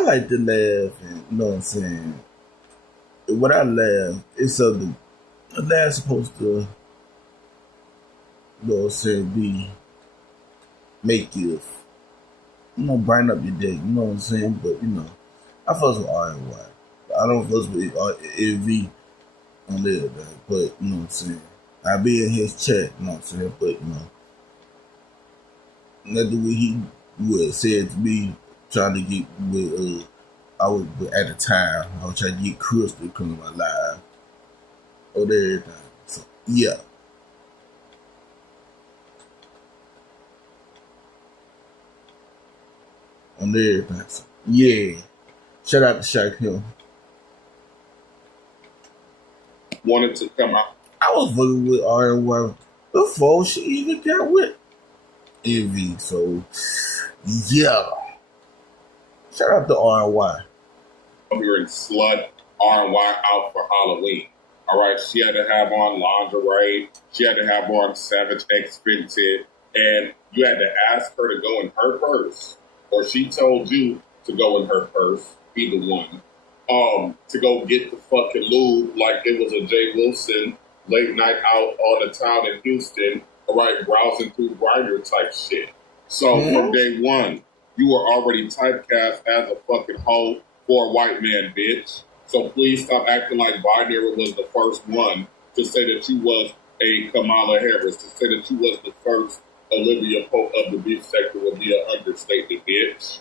like to laugh, and you know what I'm saying. When I laugh, it's something. A laugh supposed to, you know what I'm saying, be make you, brighten up your day. You know what I'm saying. But I fuss with R&Y. I don't fuss with AV on the other day. But you know what I'm saying. I be in his chat. You know what I'm saying. But that's the way he would said to me, trying to get with I was at the time I was trying to get Crystal to come to my live or everything. So yeah. On everything. So, yeah. Shout out to Shaq Hill. wanted to come out. I was fucking with R&Y before she even got with Envy. So yeah. Shout out to R&Y. Here and slut R&Y out for Halloween. All right, she had to have on lingerie. She had to have on Savage X Vinted. And you had to ask her to go in her purse. Or she told you to go in her purse. Either one. To go get the fucking lube like it was a Jay Wilson late night out on the town in Houston. All right, browsing through Grindr type shit. So from day one, you were already typecast as a fucking hoe for a white man, bitch. So please stop acting like Binary was the first one to say that you was a Kamala Harris, to say that you was the first Olivia Pope of the beef sector would be an understatement, bitch.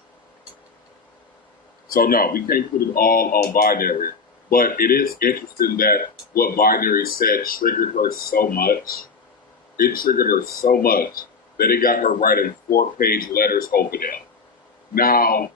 So no, we can't put it all on Binary. But it is interesting that what Binary said triggered her so much. It triggered her so much that it got her writing 4-page letters over them. Now,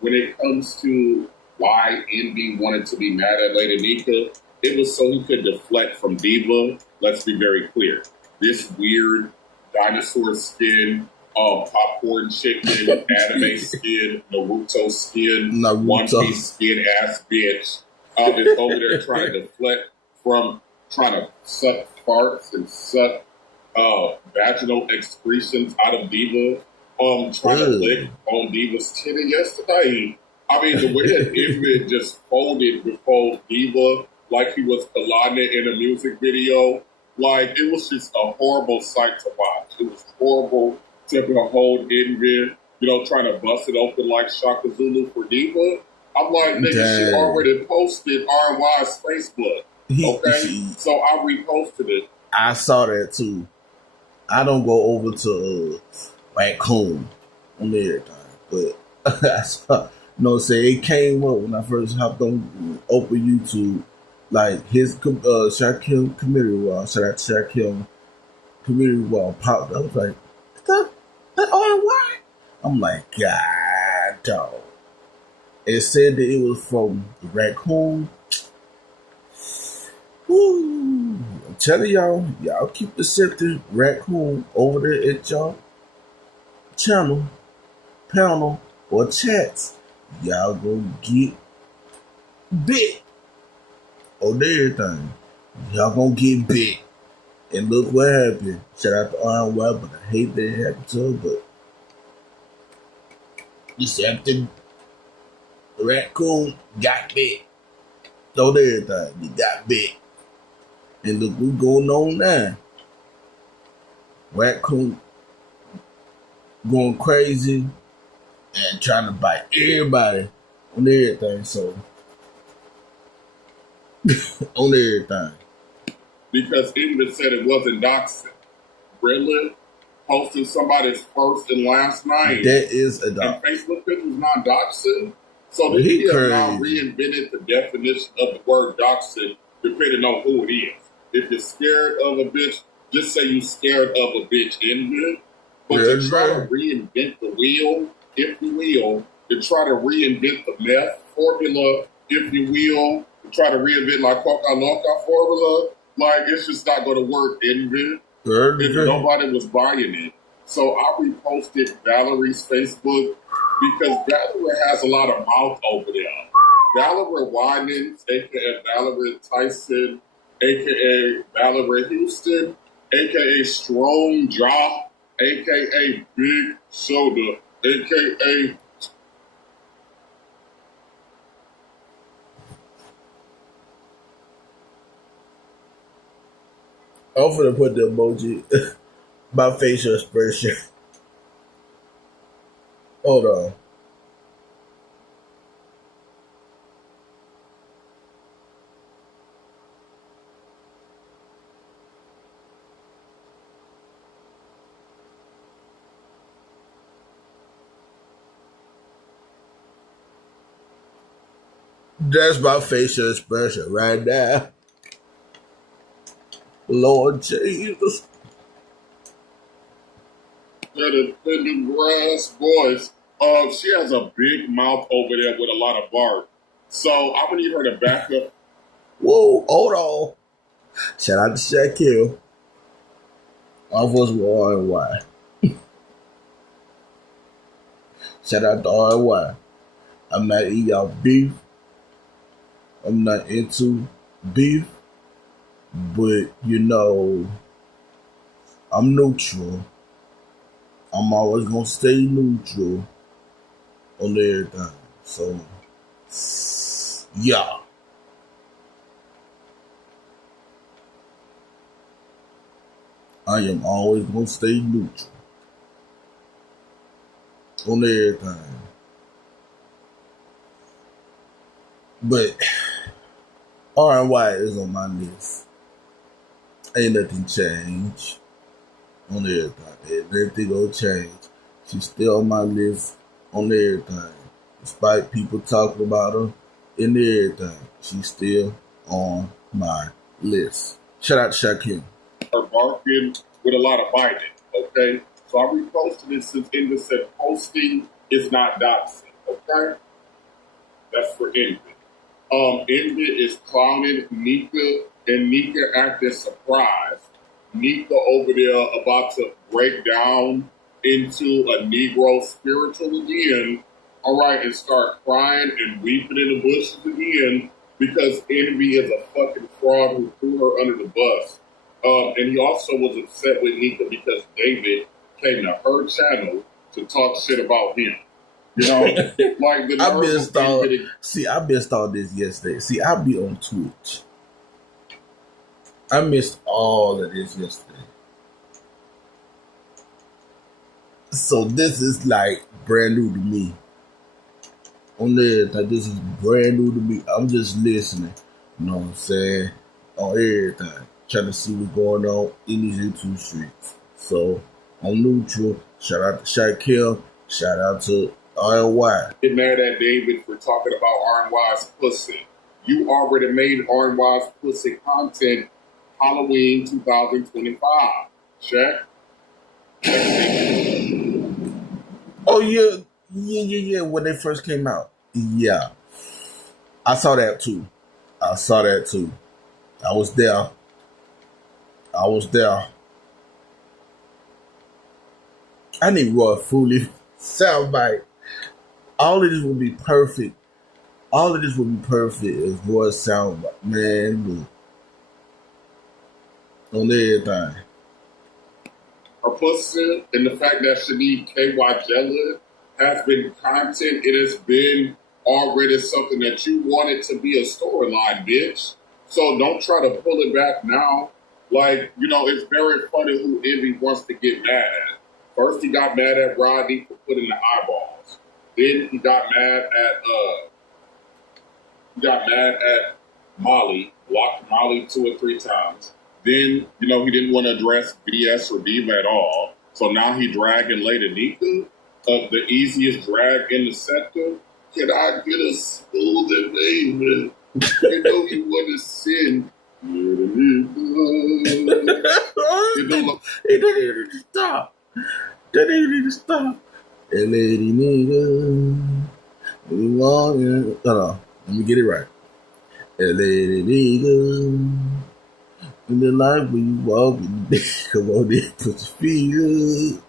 when it comes to why Envy wanted to be mad at Lady Nika, it was so he could deflect from Diva. Let's be very clear. This weird dinosaur skin, popcorn chicken, anime skin, Naruto skin, One Piece skin ass bitch is over there trying to deflect from trying to suck farts and suck vaginal excretions out of Diva. Trying to lick on Diva's titty yesterday. I mean, the way that Envy just folded before Diva like he was Kalana in a music video, like, it was just a horrible sight to watch. It was horrible to hold Envy, trying to bust it open like Shaka Zulu for Diva. I'm like, nigga, she already posted R&Y's Facebook, okay? So I reposted it. I saw that, too. I don't go over to Raccoon on everything, but I saw... it came up when I first hopped on open YouTube, like his Shaquille community wall. Shout out to Shaquille community wall popped up. I was like, that R&Y? I'm like, God, dog. It said that it was from the Raccoon. telling y'all keep accepting raccoon over there at y'all channel, panel, or chats. Y'all gonna get bit on everything. Y'all gonna get bit. And look what happened. Shout out to RY, but I hate that it happened to her, but accepting raccoon got bit. On everything. You got bit. And look what's going on now. Raccoon going crazy and trying to bite everybody on everything. So, on everything. Because even said it wasn't doxing. Really? Posting somebody's first and last name. That is a dox. And Facebook pictures not doxing. So they have now reinvented the definition of the word doxing depending on who it is. If you're scared of a bitch, just say you're scared of a bitch in here. But to try to reinvent the wheel, if you will, to try to reinvent the meth formula, if you will, to try to reinvent like Coca Loca formula, like it's just not going to work in here. If nobody was buying it. So I reposted Valerie's Facebook because Valerie has a lot of mouth over there. Valerie Winans, a.k.a. Valerie Tyson, a.k.a. Valerie Houston, a.k.a. Strong Jaw, a.k.a. Big Shoulder, a.k.a. I'm finna put the emoji by facial expression. Hold on. That's my facial expression right now. Lord Jesus. That the grass voice. She has a big mouth over there with a lot of bark. So I'm gonna need her to back up. Whoa, hold on. Shout out to Shaquille. Off was RY. Shout out to RY. I'm not eating y'all beef. I'm not into beef. But, you know, I'm neutral. I'm always going to stay neutral on everything. So, yeah. I am always going to stay neutral on everything. But RY is on my list. Ain't nothing changed on everything. Everything gonna change. She's still on my list on everything. Despite people talking about her and everything, she's still on my list. Shout out to Shaquille. Her barking with a lot of biting, okay? So I reposted it since Inga said posting is not doxing, okay? That's for Inga. Inga is clowning Nika, and Nika acted surprised. Nika over there about to break down into a Negro spiritual again, all right, and start crying and weeping in the bushes again because Envy is a fucking fraud who threw her under the bus. And he also was upset with Nika because David came to her channel to talk shit about him. You know, like the I missed all this yesterday. See, I be on Twitch. I missed all of this yesterday. So this is like brand new to me. On there, like this is brand new to me. I'm just listening. You know what I'm saying? On everything. Trying to see what's going on in these YouTube streets. So I'm neutral. Shout out to Shaquille. Shout out to RY. Get mad at David for talking about RY's pussy. You already made RY's pussy content Halloween 2025. Check. Oh yeah. When they first came out. Yeah. I saw that too. I was there. I was there. I need Roy Fully soundbite. All of this would be perfect. All of this would be perfect if Roy soundbite. Man, look. On everything. Her pussy and the fact that Shanique KY Jella has been content. It has been already something that you wanted to be a storyline, bitch. So don't try to pull it back now. Like, you know, it's very funny who Envy wants to get mad at. First, he got mad at Rodney for putting the eyeballs. Then he got mad at Molly, blocked Molly 2 or 3 times. Then, you know, he didn't want to address BS or Diva at all. So now he dragging Lady Nika, the easiest drag in the sector. Can I get a smooth baby? I know you want to sin. He didn't need to stop. Didn't need to stop. Hey, lady nigga. We want you. Hold on. Let me get it right. Hey, lady nigga. In the life when you walk in the day, come on in, put your feet up.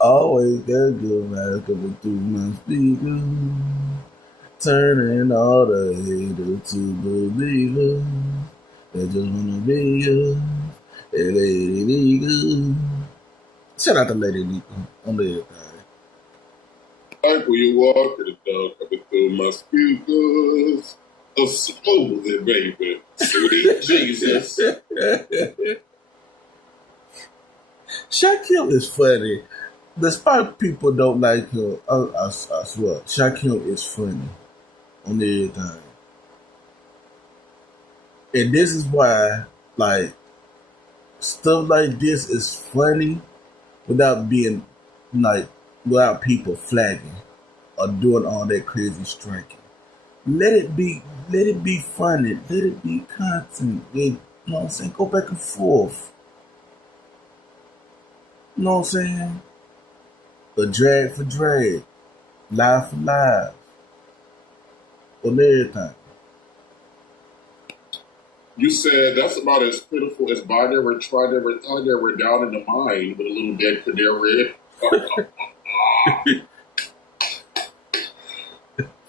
Always got good vibes coming through my speaker. Turning all the haters to believers. They just wanna be you. Hey, lady nigga. Shout out to Lady Nika on the everything. Like when you walk in the dog coming through my speakers. Oh, slowly, baby. Sweet Jesus. Shaquille is funny. Despite people don't like him, I swear, Shaquille is funny on everything. And this is why, like, stuff like this is funny without being, like, without people flagging or doing all that crazy striking. Let it be funny. Let it be content. You know what I'm saying? Go back and forth. You know what I'm saying? A drag for drag. Live for live. On everything. You said that's about as pitiful as binary, trinary, trinary down in the mind with a little dead canary.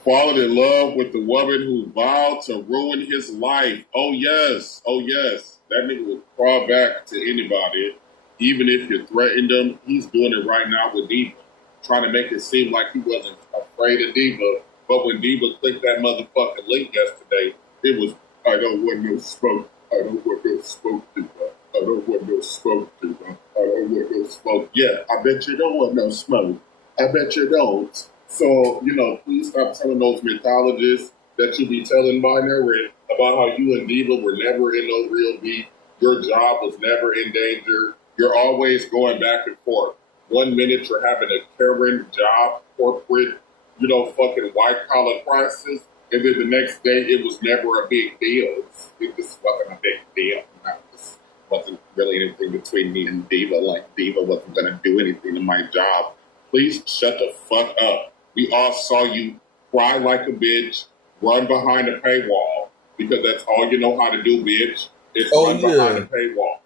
Falling in love with the woman who vowed to ruin his life. Oh yes. That nigga will crawl back to anybody. Even if you threatened him, he's doing it right now with Diva. Trying to make it seem like he wasn't afraid of Diva. But when Diva clicked that motherfucking link yesterday, it was, I don't want no smoke. I don't want no smoke, Diva. I don't want no smoke, Diva. I don't want no smoke. Yeah, I bet you don't want no smoke. I bet you don't. So, you know, please stop telling those mythologists that you be telling binary about how you and Diva were never in no real beef. Your job was never in danger. You're always going back and forth. 1 minute you're having a caring job, corporate, you know, fucking white-collar crisis. And then the next day it was never a big deal. It just wasn't a big deal. This wasn't really anything between me and Diva. Like, Diva wasn't going to do anything to my job. Please shut the fuck up. We all saw you cry like a bitch, run behind a paywall, because that's all you know how to do, bitch. It's run behind a paywall.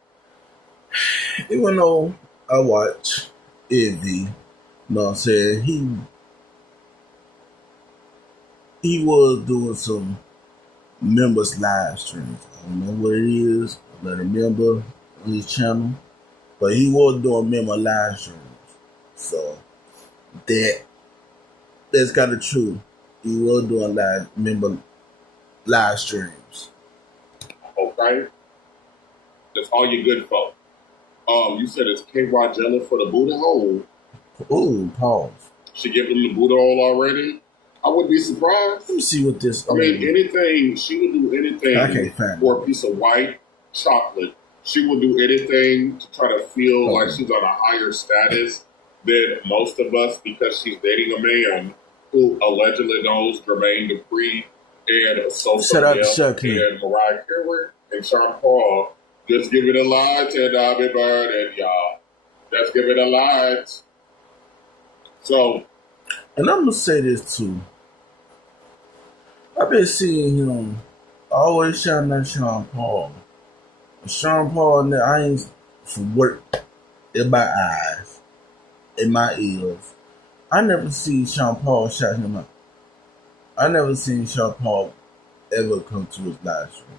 Even though I watch Envy, you know what I'm saying, he was doing some members live streams. I don't know what it is, I'm not a member on his channel, but he was doing member live streams. So that's kind of true. He was doing member live streams. Okay? That's all you good folk. You said it's KY Jella for the booty hole. Ooh, pause. She gave him the booty hole already? I wouldn't be surprised. Let me see what this... I mean, anything, she would do anything for a piece of white chocolate. She would do anything to try to feel like she's on a higher status than most of us, because she's dating a man who allegedly knows Jermaine Dupri and Sosa and Mariah Carey and Sean Paul. Just give it a light to Dobby Bird and y'all. Just give it a light. So, and I'm gonna say this too. I've been seeing him always shouting at Sean Paul. Sean Paul, I ain't for work in my eyes, in my ears. I never see Sean Paul shout him out. I never seen Sean Paul ever come to his live stream,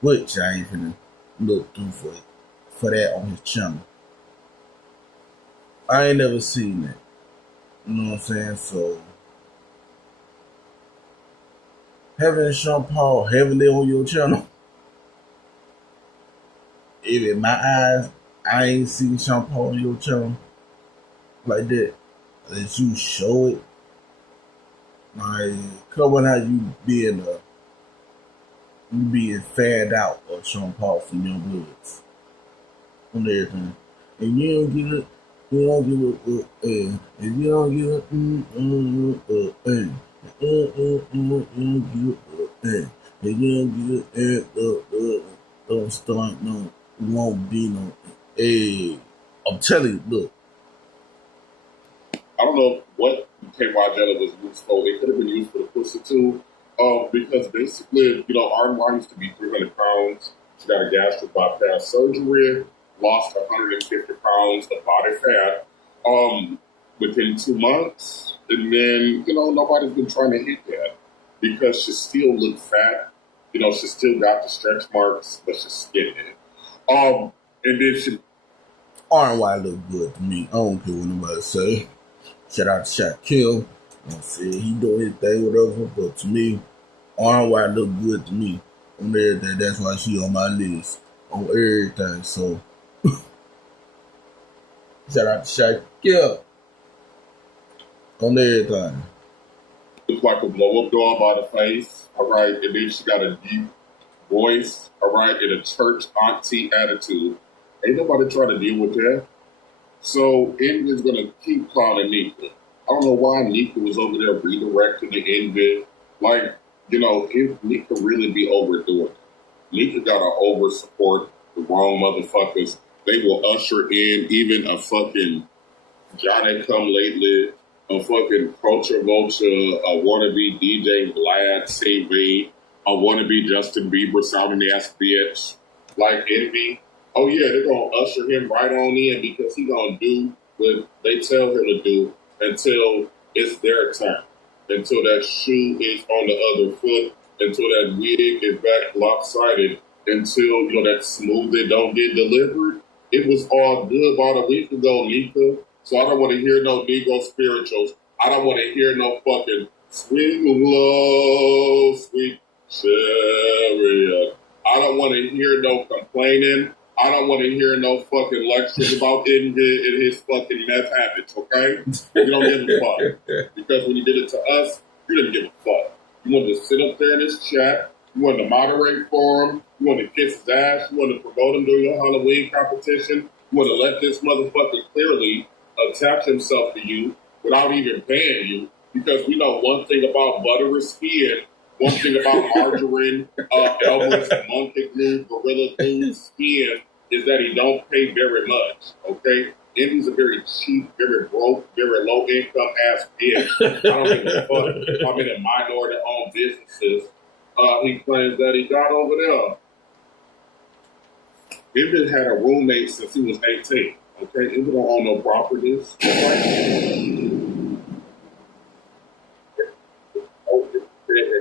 which I ain't finna look through for that on his channel. I ain't never seen that. You know what I'm saying? So having Sean Paul heavily on your channel, if in my eyes, I ain't seen Sean Paul on your channel like that. That you show it. Like, come on, how you being fanned out of Sean Paul from your bloods on everything. And you don't get it, you don't give it, and you don't get it, and you don't get it, don't start no, won't be no, hey, I'm telling you, look. I don't know what KY jelly was used for. It could have been used for the pussy too. Because basically, RY used to be 300 pounds. She got a gastric bypass surgery, lost 150 pounds of body fat within 2 months. And then, nobody's been trying to hit that because she still looked fat. She still got the stretch marks, but she's skinny. And then she... RY look good to me. I don't care what nobody say. Shout out to Shaq Kill. I said he doing his thing, whatever. But to me, RY look good to me on everything. That's why she on my list on everything. So shout out to Shaq Kill on everything. Looks like a blow up doll by the face. All right, and then she got a deep voice. All right, and a church auntie attitude. Ain't nobody trying to deal with that. So Envy is going to keep clowning Nika. I don't know why Nika was over there redirecting the Envy. Like, if Nika really be overdoing it. Nika got to over-support the wrong motherfuckers. They will usher in even a fucking Johnny Come Lately, a fucking Culture Vulture, a wannabe DJ Vlad TV, a wannabe Justin Bieber sounding ass bitch. Like Envy. Oh, yeah, they're going to usher him right on in because he's going to do what they tell him to do until it's their turn, until that shoe is on the other foot, until that wig is back lopsided, until, that smoothie don't get delivered. It was all good about a week ago, Nika. So I don't want to hear no Negro spirituals. I don't want to hear no fucking sweet love, sweet chariot. I don't want to hear no complaining. I don't want to hear no fucking lectures about Envy and his fucking meth habits, okay? We don't give a fuck. Because when you did it to us, you didn't give a fuck. You wanted to sit up there in this chat. You wanted to moderate for him. You wanted to kiss his ass. You wanted to promote him during your Halloween competition. You wanted to let this motherfucker clearly attach himself to you without even paying you. Because we know one thing about buttery skin, one thing about margarine, Elmer's monkey glue, gorilla glue skin is that he don't pay very much, okay? Envy's a very cheap, very broke, very low income ass bitch. I don't give a fuck if I'm in a minority owned businesses. He claims that he got over there. Envy had a roommate since he was 18, okay? Envy don't own no properties, right?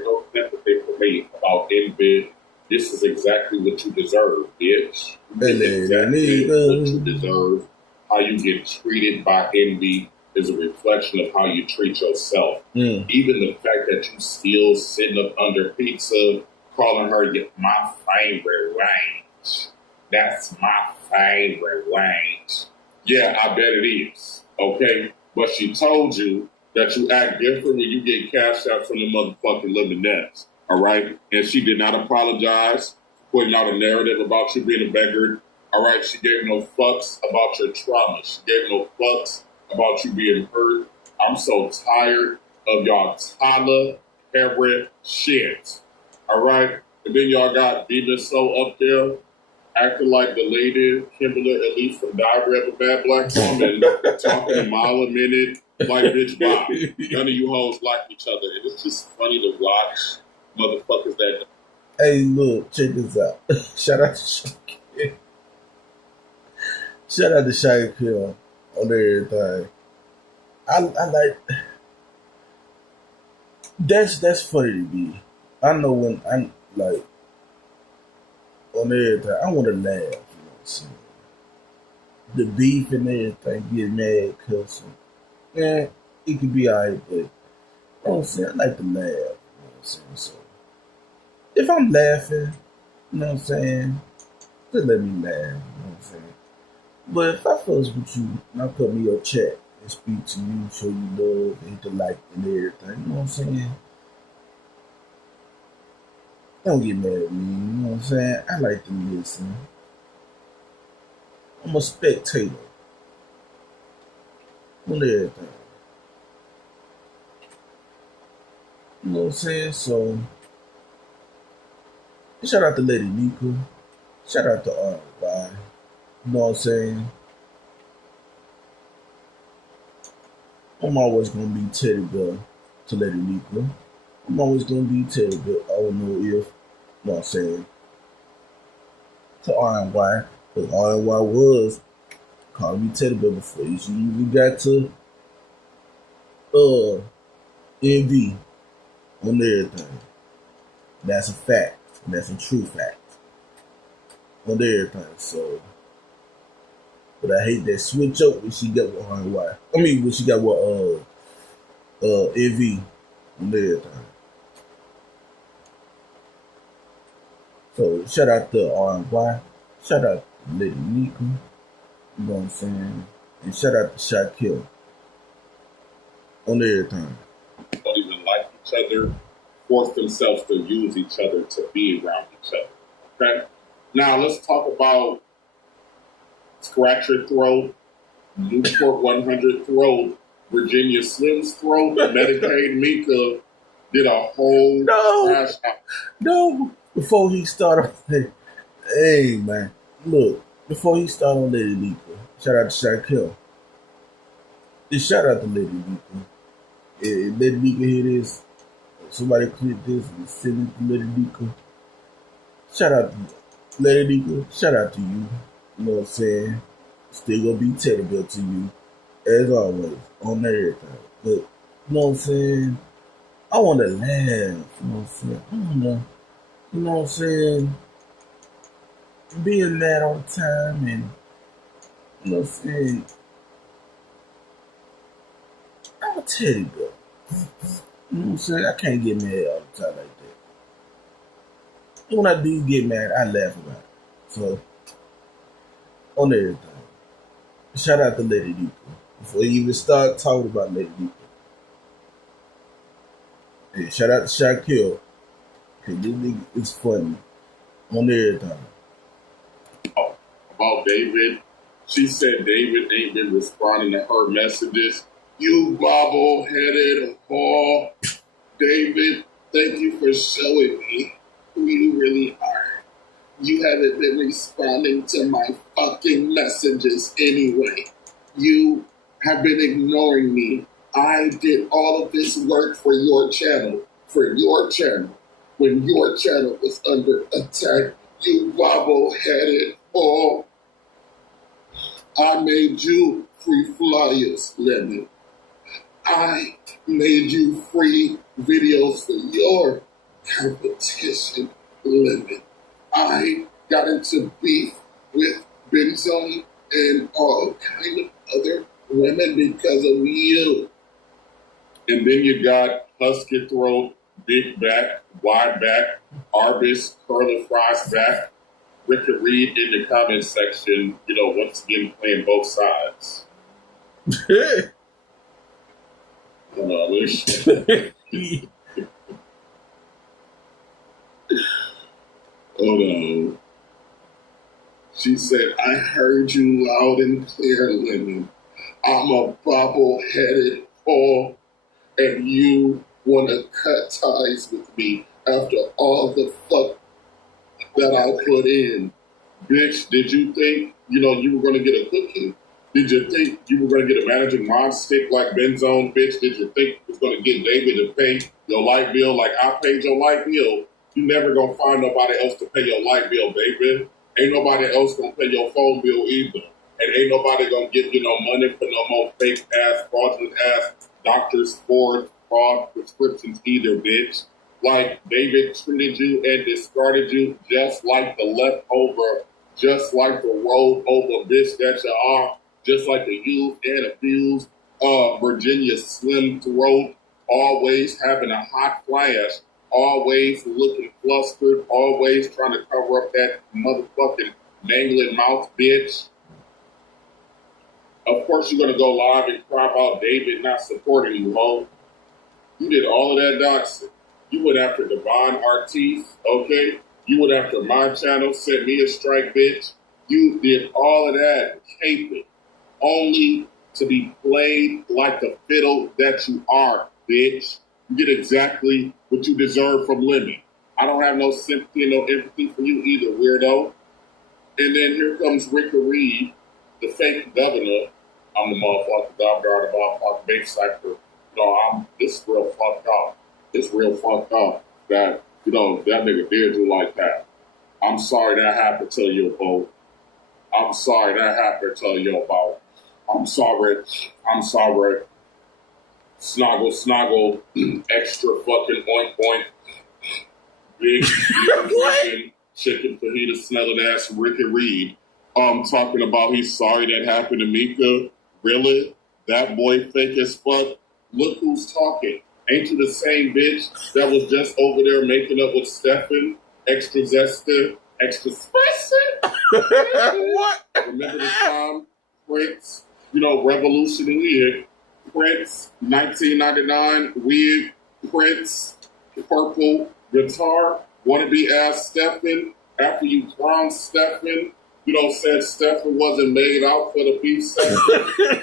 No sympathy for me about Envy. This is exactly what you deserve, bitch. This is exactly what you deserve. How you get treated by Envy is a reflection of how you treat yourself. Even the fact that you still sitting up under pizza, calling her my favorite range. That's my favorite range. Yeah, I bet it is. Okay? But she told you that you act different when you get cashed out from the motherfucking Lemonettes, all right? And she did not apologize for putting out a narrative about you being a beggar, all right? She gave no fucks about your trauma. She gave no fucks about you being hurt. I'm so tired of y'all Tyler Perry shit, all right? And then y'all got Diva So up there acting like the lady, Kimberly Elise from Diary of a Bad Black Woman, talking a mile a minute. Like, bitch, wow. None of you hoes like each other. And it's just funny to watch motherfuckers that... Hey, look, check this out. Shout out to Shaq on everything. I like that's funny to me. I know when I'm like on everything, I want to laugh. You know what I'm saying? The beef and everything, get mad, cussing. Yeah, it could be alright, but you know what I'm saying? I like to laugh. You know what I'm saying? So if I'm laughing, you know what I'm saying? Just let me laugh. You know what I'm saying? But if I fuss with you and I put me your chat and speak to you, show you love, hit the like and everything, you know what I'm saying? Don't get mad at me, you know what I'm saying? I like to listen. I'm a spectator on everything. You know what I'm saying? So, shout out to Lady Nika. Shout out to RY. You know what I'm saying? I'm always going to be Teddy Bear to Lady Nika. I'm always going to be Teddy Bear. I don't know if, you know what I'm saying, to RY. Because RY was calling me Teddy Bear before. You see, we got to NV on everything. That's a fact. That's a true fact. On everything. So, but I hate that switch up when she got with RY. I mean, when she got with NV on everything. So, shout out to RY. Shout out to Lady Nika. You know what I'm saying? And shout out to Shaquille on everything. Don't even like each other, force themselves to use each other to be around each other. Okay? Now let's talk about Scratch Your Throat, Newport 100 Throat, Virginia Slim's Throat, Medicaid Mika did a whole crash out. No, before he started, hey man, look, before he started on Lady Nika, shout out to Shaquille. Just shout out to Lady Nika. Lady Nika hear this. Somebody click this and send it to Lady Nika. Shout out to Lady Nika. Shout out to you. You know what I'm saying? Still gonna be Teddy Bear to you, as always, on everything. But you know what I'm saying? I wanna laugh. You know what I'm saying? I wanna, you know what I'm saying? Being mad all the time and you know what I'm saying? I'm a Teddy Bear. You know what I'm saying? I can't get mad all the time like that. And when I do get mad, I laugh about it. So, on everything. Shout out to Lady Nika. Before you even start talking about Lady Nika. Hey, shout out to Shaquille. Cause this nigga is funny. On everything. Oh, about David. She said David ain't been responding to her messages. You bobble-headed whore. David, thank you for showing me who you really are. You haven't been responding to my fucking messages anyway. You have been ignoring me. I did all of this work for your channel. When your channel was under attack, you bobble-headed whore. I made you free flyers, Lemon. I made you free videos for your competition, Lemon. I got into beef with Benzone and all kind of other women because of you. And then you got Husky Throat, Big Back, Wide Back, Arbis, Curly Fries Back. Rick could read in the comment section, you know, once again playing both sides. Hold on. She said, I heard you loud and clear, Lemon. I'm a bobble-headed whore, and you want to cut ties with me after all the fuck that I put in. Bitch, did you think, you know, you were going to get a cookie? Did you think you were going to get a managing mod stick like Benzone, bitch? Did you think it was going to get David to pay your light bill like I paid your light bill? You never gonna find nobody else to pay your light bill, baby. Ain't nobody else gonna pay your phone bill either. And ain't nobody gonna give you no money for no more fake ass, fraudulent ass doctors for fraud prescriptions either, bitch. Like David treated you and discarded you just like the leftover, just like the rolled over bitch that you are, just like the used and abused Virginia Slim throat, always having a hot flash, always looking flustered, always trying to cover up that motherfucking mangling mouth, bitch. Of course you're going to go live and cry about David not supporting you, ho. You did all of that doxing. You went after Devon Artis, okay? You went after my channel, sent me a strike, bitch. You did all of that, caping, only to be played like the fiddle that you are, bitch. You get exactly what you deserve from Lemmy. I don't have no sympathy and no empathy for you either, weirdo. And then here comes Ricky Reed, the fake governor. I'm the motherfucking governor of the motherfucking big sector. This is real fucked up. It's real fucked up that, that nigga did you like that. I'm sorry that happened to you, Bo. I'm sorry that happened to you, Bo. I'm sorry. Snoggle, extra fucking oink oink. Big fucking chicken fajita smelling ass Ricky Reed. Talking about he's sorry that happened to Mika. Really? That boy fake as fuck? Look who's talking. Ain't you the same bitch that was just over there making up with Stefan? Extra zesty, extra spicy? What? Remember the time? Prince, Revolution wig. Prince, 1999 wig. Prince, purple guitar. Wannabe ass Stefan. After you crowned Stefan, said Stefan wasn't made out for the beef section.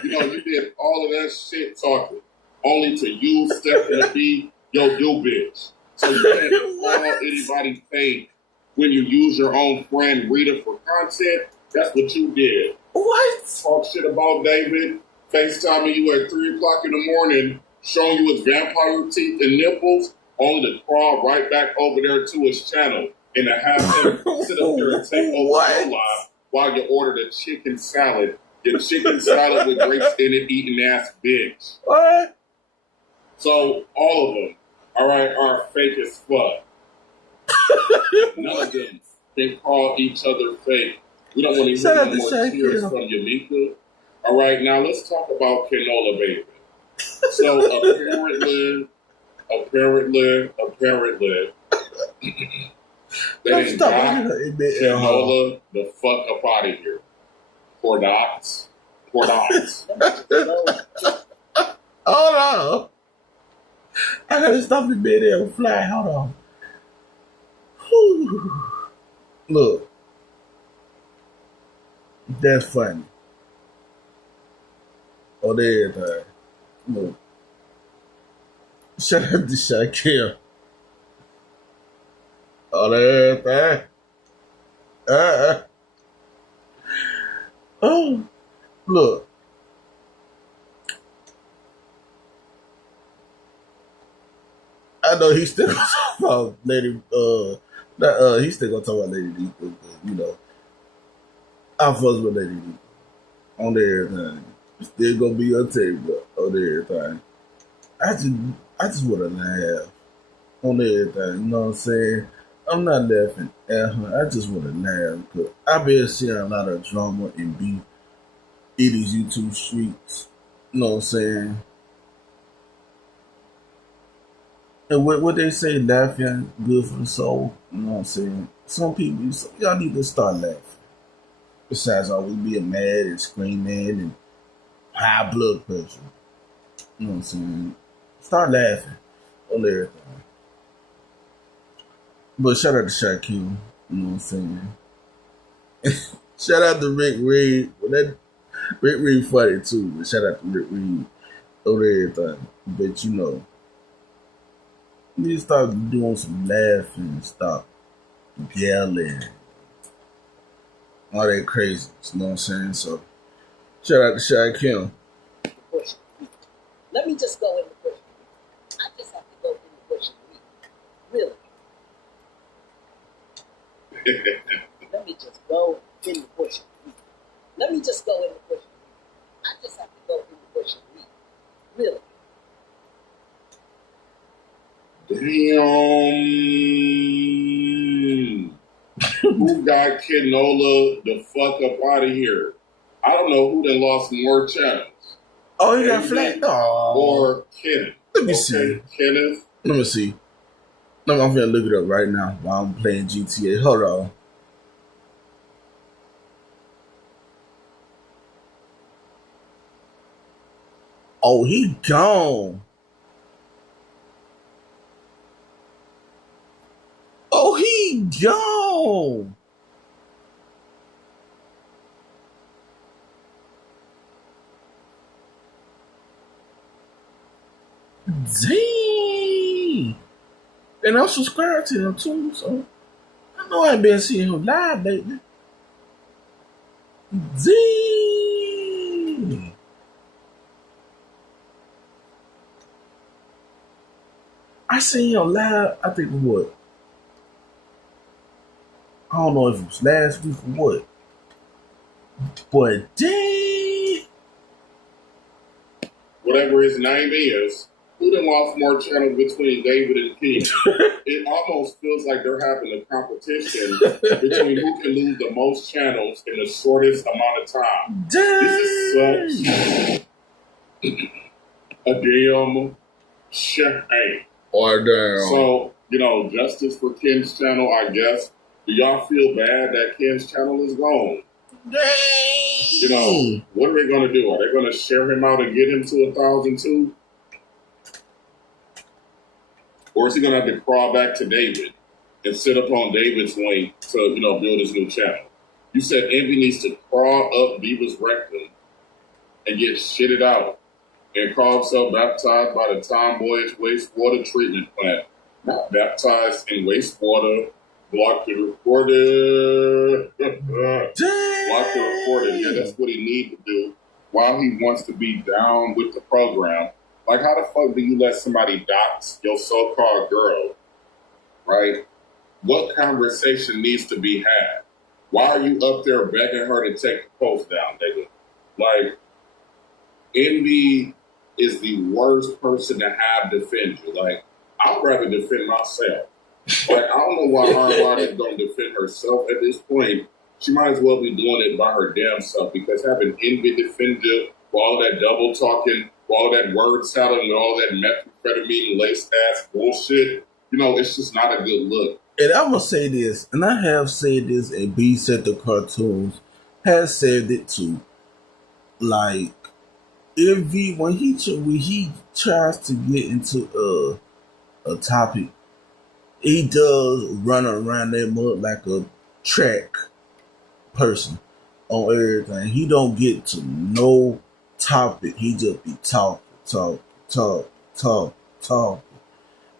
You did all of that shit talking, only to use Stefan to be your do bitch. So you can't call anybody fake when you use your own friend Rita for content. That's what you did. What? Talk shit about David, FaceTiming you at 3 o'clock in the morning, showing you his vampire teeth and nipples, only to crawl right back over there to his channel and to have him sit up there and take over your live while you ordered a chicken salad. Your chicken salad with grapes in it, eating ass bitch. What? So all of them, all right, are fake as fuck. None of them can call each other fake. We don't want to hear no more tears from Yamika. All right, now let's talk about Canola Baby. So apparently, they didn't got Canola the fuck up out of here. Poor dots. Hold on. I gotta stop the bed and fly. Hold on. Whew. Look. That's funny. On everything. Look. Shout out to Shakira. On everything. Oh. Look. I know he's still gonna talk about Lady he's still gonna talk about Lady D, but I'm fussing with Lady D. On everything. Still gonna be on table on everything. I just wanna laugh on everything, you know what I'm saying? I'm not laughing at her. I just wanna laugh because I've been seeing a lot of drama and beef in these YouTube streets. You know what I'm saying? And what they say, laughing good for the soul. You know what I'm saying? Some people, y'all need to start laughing. Besides always being mad and screaming and high blood pressure. You know what I'm saying? Start laughing on everything. But shout out to Shaquille. You know what I'm saying? Shout out to Rick Reed. Well, that Rick Reed funny too. But shout out to Rick Reed on everything. But you need to start doing some laughing and stop yelling. All that crazy. You know what I'm saying? So, shout out to Shy Kim. Let me just go in the bush. I just have to go in the bush. Really. Let me just go in the bush and read. Let me just go in the bush and read. I just have to go in the bush and read. Damn. Who got Canola the fuck up out of here? I don't know who done lost more channels. Oh, he got flagged? Oh. Or Kenneth. Let me see. Kenneth. Let me see. No, I'm gonna look it up right now while I'm playing GTA. Hold on. Oh, he gone. Oh, he gone. Dang. And I'm subscribed to him too, so I know I ain't been seeing him live lately. Dang. I seen him live, I think what? I don't know if it was last week or what. But dang. Whatever his name is, who done lost more channels between David and King? It almost feels like they're having a competition between who can lose the most channels in the shortest amount of time. Dang. This is such a damn shame. Or damn. So, justice for Ken's channel, I guess. Do y'all feel bad that Ken's channel is gone? Dang. What are they going to do? Are they going to share him out and get him to 1,000 too? Or is he going to have to crawl back to David and sit up on David's link to, build his new channel? You said Envy needs to crawl up Diva's rectum and get shitted out and call himself baptized by the tomboyish wastewater treatment plant. Not baptized in wastewater. Block the recorder. Block the recorder. Yeah, that's what he needs to do while he wants to be down with the program. Like, how the fuck do you let somebody dox your so-called girl, right? What conversation needs to be had? Why are you up there begging her to take the post down, nigga? Like, Envy is the worst person to have defend you. Like, I'd rather defend myself. Like, I don't know why Hardwater don't defend herself at this point. She might as well be doing it by her damn self, because having Envy defend you for all that double talking, for all that word salad, and all that methamphetamine laced ass bullshit, it's just not a good look. And I'm going to say this, and I have said this, and B said the cartoons has said it too. Like, Envy, when he tries to get into a topic, he does run around that mud like a track person on everything. He don't get to no topic. He just be talking.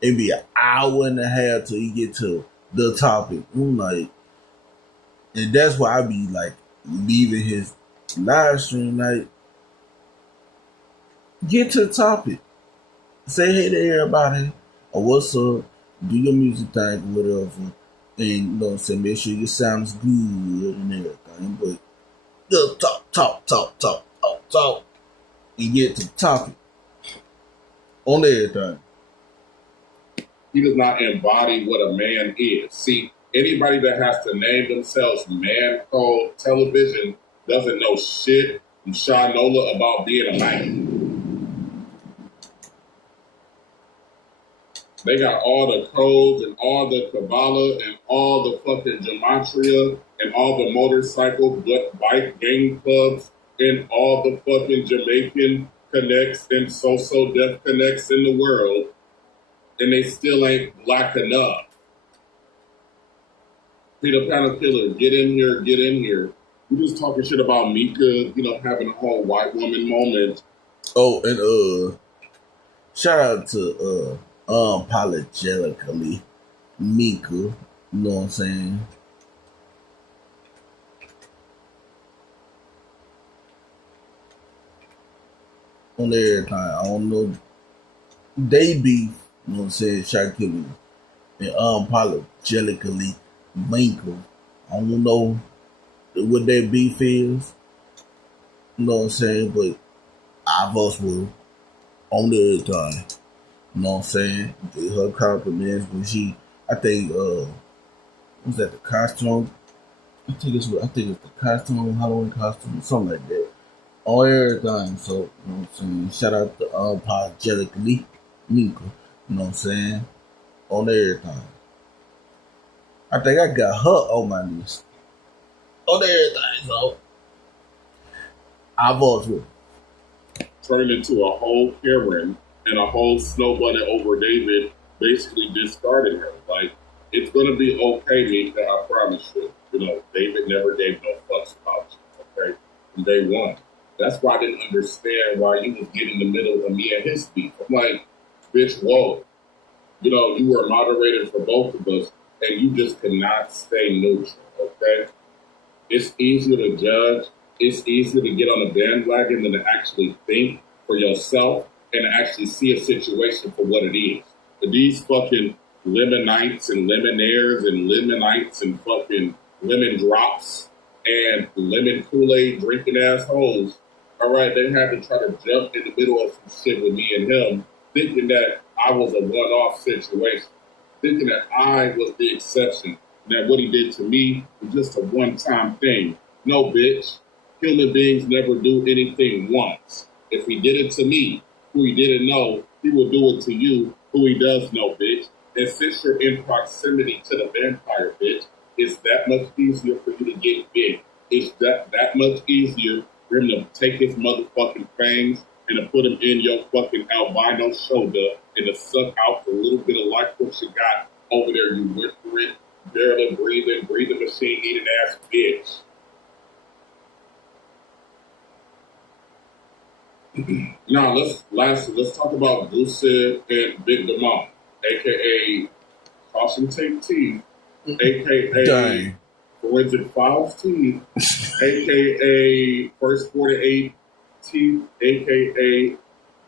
It be an hour and a half till he get to the topic. I'm like, and that's why I be like leaving his live stream. Like, get to the topic. Say hey to everybody, or what's up. Do your music thing, whatever, and make sure your sounds good and everything. But just talk, and get to the topic on everything. He does not embody what a man is. See, anybody that has to name themselves man code television doesn't know shit from Shinola about being a man. They got all the codes and all the Kabbalah and all the fucking gematria and all the motorcycle bike gang clubs and all the fucking Jamaican connects and so-so deaf connects in the world, and they still ain't black enough. Peter Panel Killer, get in here. We just talking shit about Mika, having a whole white woman moment. Oh, and shout out to unapologetically Mika, you know what I'm saying? On everything, I don't know. They be, you know what I'm saying, Shaq Killer, and unapologetically Mika, I don't know what that beef is. You know what I'm saying? But I votes will on the time. You know what I'm saying? Her compliments when I think was that the costume? I think it's the costume, Halloween costume, something like that. On everything. So, you know what I'm saying? Shout out to Unapologetically Mika. You know what I'm saying? On everything. I think I got her on my list. On everything, so I vote with. Turning into a whole Karen and a whole snowbunny over David, basically discarding her. Like, it's gonna be okay, Mika, I promise you. You know, David never gave no fucks about you, okay? From day one. That's why I didn't understand why you was getting in the middle of me and his beef. I'm like, bitch, whoa. You know, you were a moderator for both of us, and you just cannot stay neutral, okay? It's easier to judge. It's easier to get on the bandwagon than to actually think for yourself and to actually see a situation for what it is. But these fucking lemonites and lemonaires and lemonites and fucking lemon drops and lemon Kool-Aid drinking assholes, all right, they had to try to jump in the middle of some shit with me and him, thinking that I was a one-off situation, thinking that I was the exception, that what he did to me was just a one-time thing. No, bitch. Human beings never do anything once. If he did it to me, who he didn't know, he will do it to you, who he does know, bitch. And since you're in proximity to the vampire, bitch, it's that much easier for you to get bit. It's that much easier for him to take his motherfucking fangs and to put them in your fucking albino shoulder and to suck out the little bit of life what you got over there, you whispering, barely breathing machine eating ass bitch. Now let's talk about Gusev and Big Damon, aka Caution Tape Teeth, aka Forensic Files Teeth, aka First 48 Teeth, aka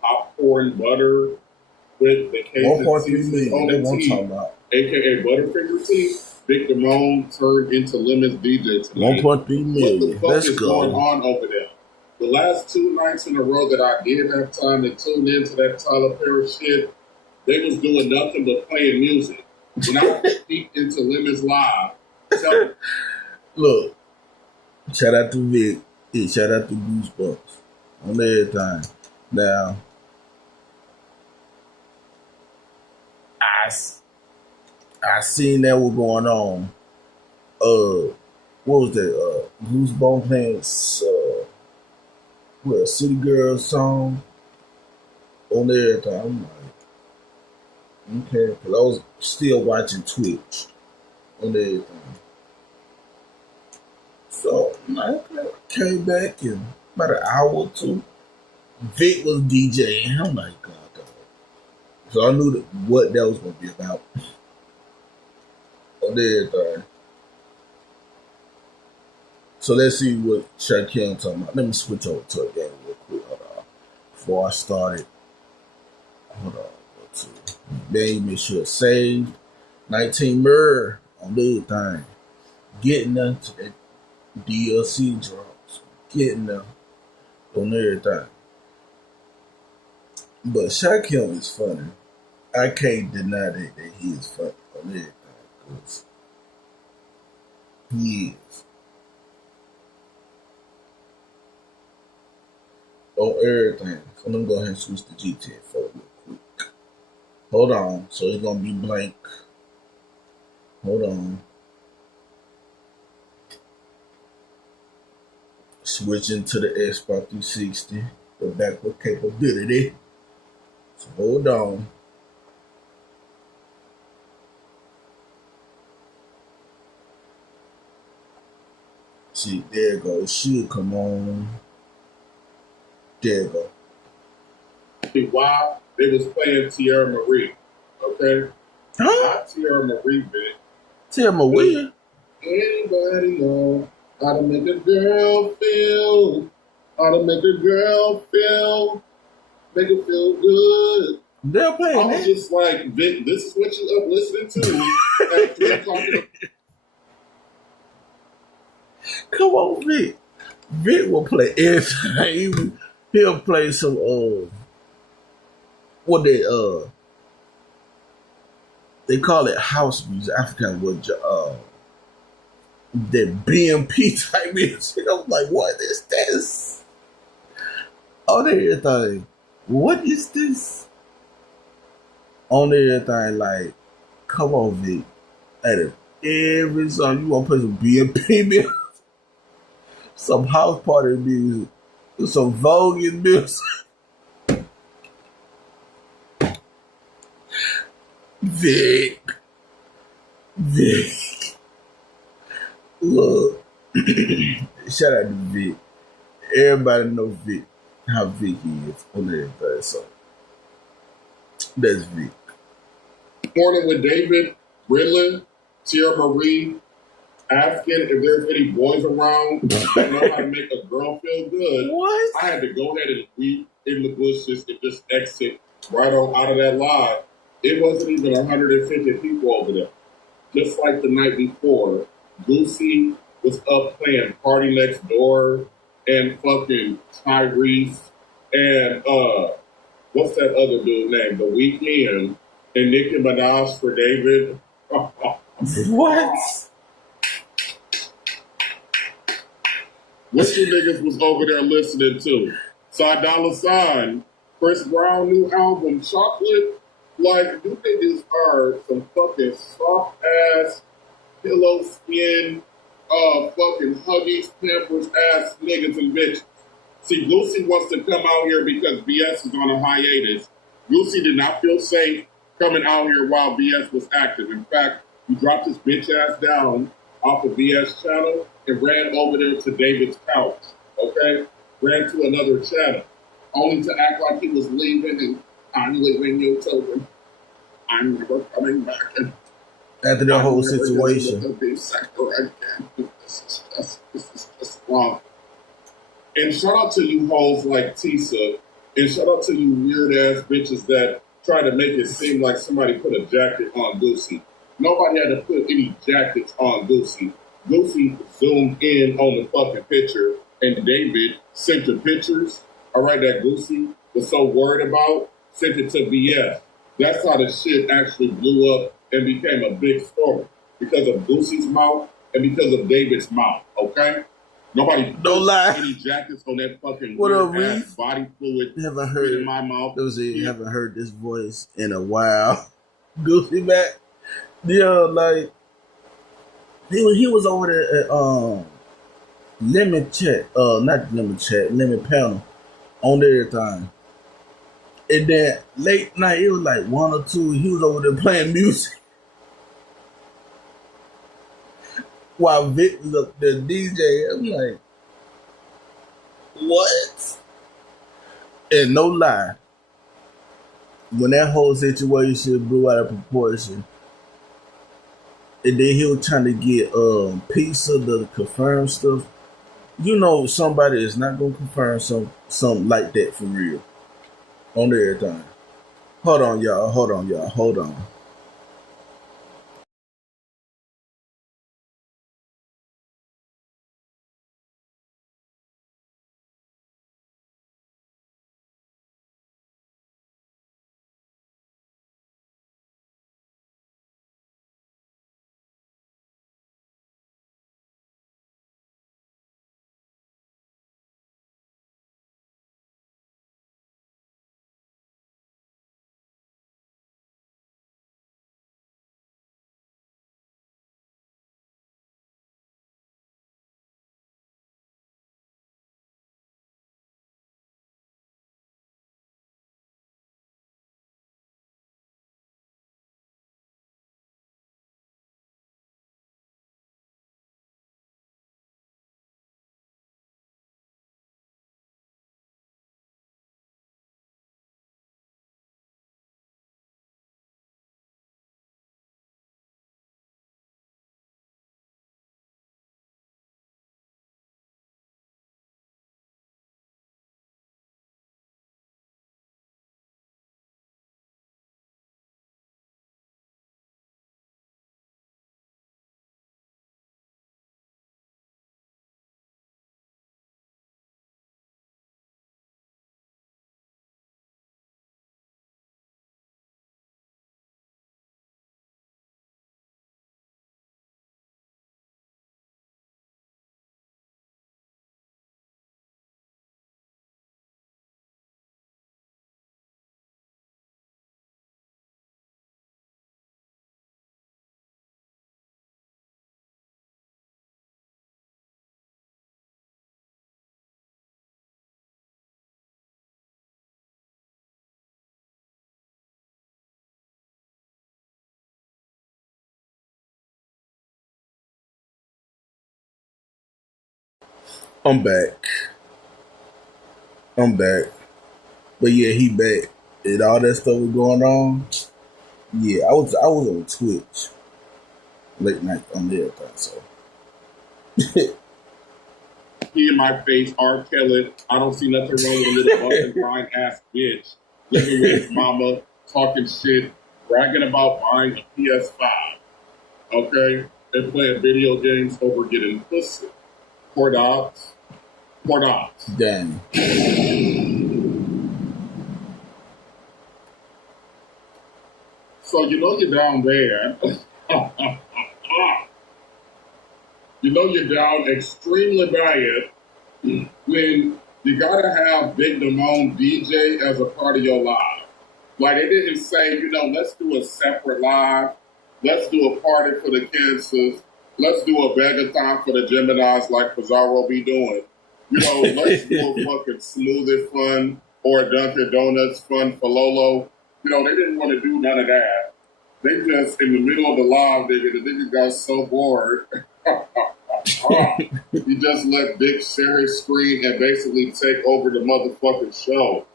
Popcorn Butter with the Cajun seasoning on the teeth, aka Butterfinger Teeth. Big Damon turned into Lemon's DJ tonight. 1.3 million. What the fuck is going on over there? The last 2 nights in a row that I did have time to tune into that Tyler Perry shit, they was doing nothing but playing music. When I peeked into Lemon's Live, look, shout out to Vic, and shout out to Goosebumps on everything. Now, I seen that was going on. What was that? Goosebumps playing a City Girls song on everything. I'm like, okay, because I was still watching Twitch on everything. So I came back in about an hour or two. Vic was DJing. I'm like, God. So I knew what that was going to be about on everything. So let's see what Shaquille talking about. Let me switch over to a game real quick. Hold on. Before I started. Hold on. Go to then make sure it's saved. 19 Murr on the thing. Getting them to that DLC drops. Getting them on everything. But Shaquille is funny. I can't deny that he is funny on everything. Because he is. On everything. So let me go ahead and switch to GTA 4 real quick. Hold on. So it's going to be blank. Hold on. Switching to the Xbox 360. The backward capability. So hold on. See, there it goes. It should come on. There you go. While they was playing Tierra Marie, okay? Huh? Not Tierra Marie, bitch. Tierra Marie? Anybody know how to make a girl feel? How to make a girl feel? Make her feel good. They're playing I was just like, Vic, this is what you up listening to at 3 o'clock. Come on, Vic. Vic will play everything. He'll play some what they call it house music. I forgot what that BMP type music. I was like, what is this? On everything. What is this? On everything, like, come on, Vic. At every song you wanna play some BMP music, some house party music, some voguing music. Vic. Look. Shout out to Vic. Everybody know Vic, how Vic is on everything. So that's Vic. Morning with David, Brilliant, Tierra Marie, asking if there's any boys around that know how to make a girl feel good. What? I had to go ahead and weep in the bushes and just exit right on out of that live. It wasn't even 150 people over there. Just like the night before, Lucy was up playing Party Next Door and fucking Tyrese and what's that other dude name? The Weeknd and Nicki Minaj for David. What? What you niggas was over there listening to? Ty Dolla $ign, Chris Brown new album, Chocolate. Like, you niggas are some fucking soft ass, pillow skin, fucking Huggies, Pampers ass niggas and bitches. See, Lucy wants to come out here because BS is on a hiatus. Lucy did not feel safe coming out here while BS was active. In fact, he dropped his bitch ass down off of BS channel and ran over there to David's couch. Okay? Ran to another channel. Only to act like he was leaving and I'm leaving you children. I'm never coming back. And after the whole situation. This is just wrong. And shout out to you hoes like Tisa, and shout out to you weird ass bitches that try to make it seem like somebody put a jacket on Goosey. Nobody had to put any jackets on Goosey. Goosey zoomed in on the fucking picture, and David sent the pictures, all right, that Goosey was so worried about, sent it to BS. That's how the shit actually blew up and became a big story. Because of Goosey's mouth and because of David's mouth, okay? Nobody Don't lie. Any jackets on that fucking What up, weird ass Reese? body fluid Haven't heard in my mouth. Haven't heard this voice in a while. Goosey back. Yeah, like he was over there at Lemon Panel on everything. And then late night, it was like 1 or 2. He was over there playing music while Vic was up there DJ. I'm like, what? And no lie, when that whole situation blew out of proportion, and then he was trying to get pizza to confirm stuff. You know, somebody is not gonna confirm something like that for real on everything. Hold on, y'all. I'm back. But yeah, he back. And all that stuff was going on. Yeah, I was on Twitch late night on everything. So He in my face, R. Kelly. I don't see nothing wrong with a little fucking crying ass bitch living with his mama, talking shit, bragging about buying a PS5, okay, and playing video games over getting pussy. Poor dogs. damn. So you know you're down there. You know you're down extremely bad when you gotta have Big Damone DJ as a part of your live. Like they didn't say, let's do a separate live. Let's do a party for the cancers. Let's do a begathon for the Geminis like Pizarro be doing. Let's do a fucking smoothie fun or a Dunkin' Donuts fun for Lolo. They didn't want to do none of that. They just, in the middle of the live, the niggas got so bored. You just let Vic share his screen and basically take over the motherfucking show.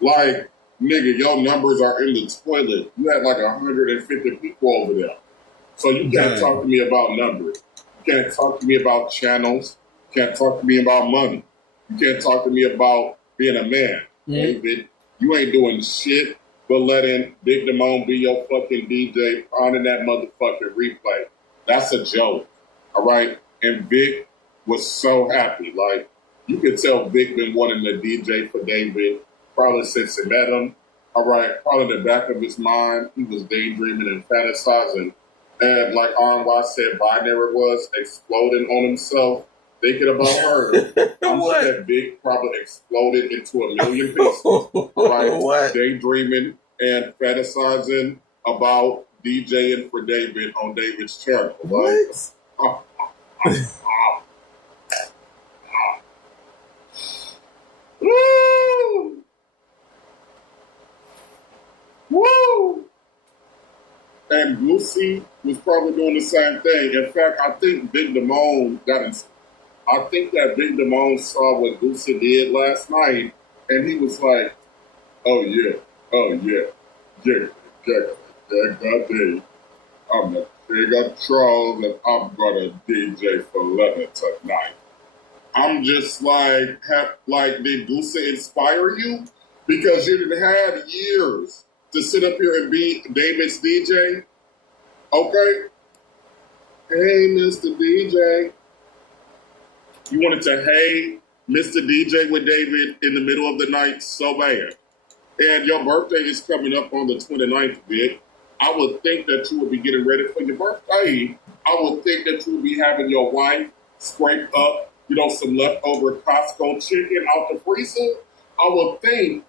Like, nigga, your numbers are in the toilet. You had like 150 people over there. So you can't talk to me about numbers. You can't talk to me about channels. You can't talk to me about money. You can't talk to me about being a man. David, you ain't doing shit but letting Big Damone be your fucking DJ on that motherfucking replay. That's a joke. All right? And Vic was so happy. Like, you could tell Vic been wanting to DJ for David probably since he met him. All right? Probably in the back of his mind, he was daydreaming and fantasizing. And like RNY said, Binary was exploding on himself, thinking about her. I'm sure that Vic probably exploded into a million pieces. All right? Daydreaming and fantasizing about DJing for David on David's channel. What? Woo! Woo! And Lucy was probably doing the same thing. In fact, I think Big Damone that Big Damone saw what Lucy did last night, and he was like, oh yeah, goddamn. I'm the bigger troll and I'm gonna DJ for Leonard tonight. I'm just like, did Goose inspire you? Because you didn't have years to sit up here and be David's DJ. Okay? Hey, Mr. DJ. You wanted to hey Mr. DJ with David in the middle of the night so bad. And your birthday is coming up on the 29th, Vic. I would think that you would be getting ready for your birthday. I would think that you would be having your wife scrape up, some leftover Costco chicken out the freezer. I would think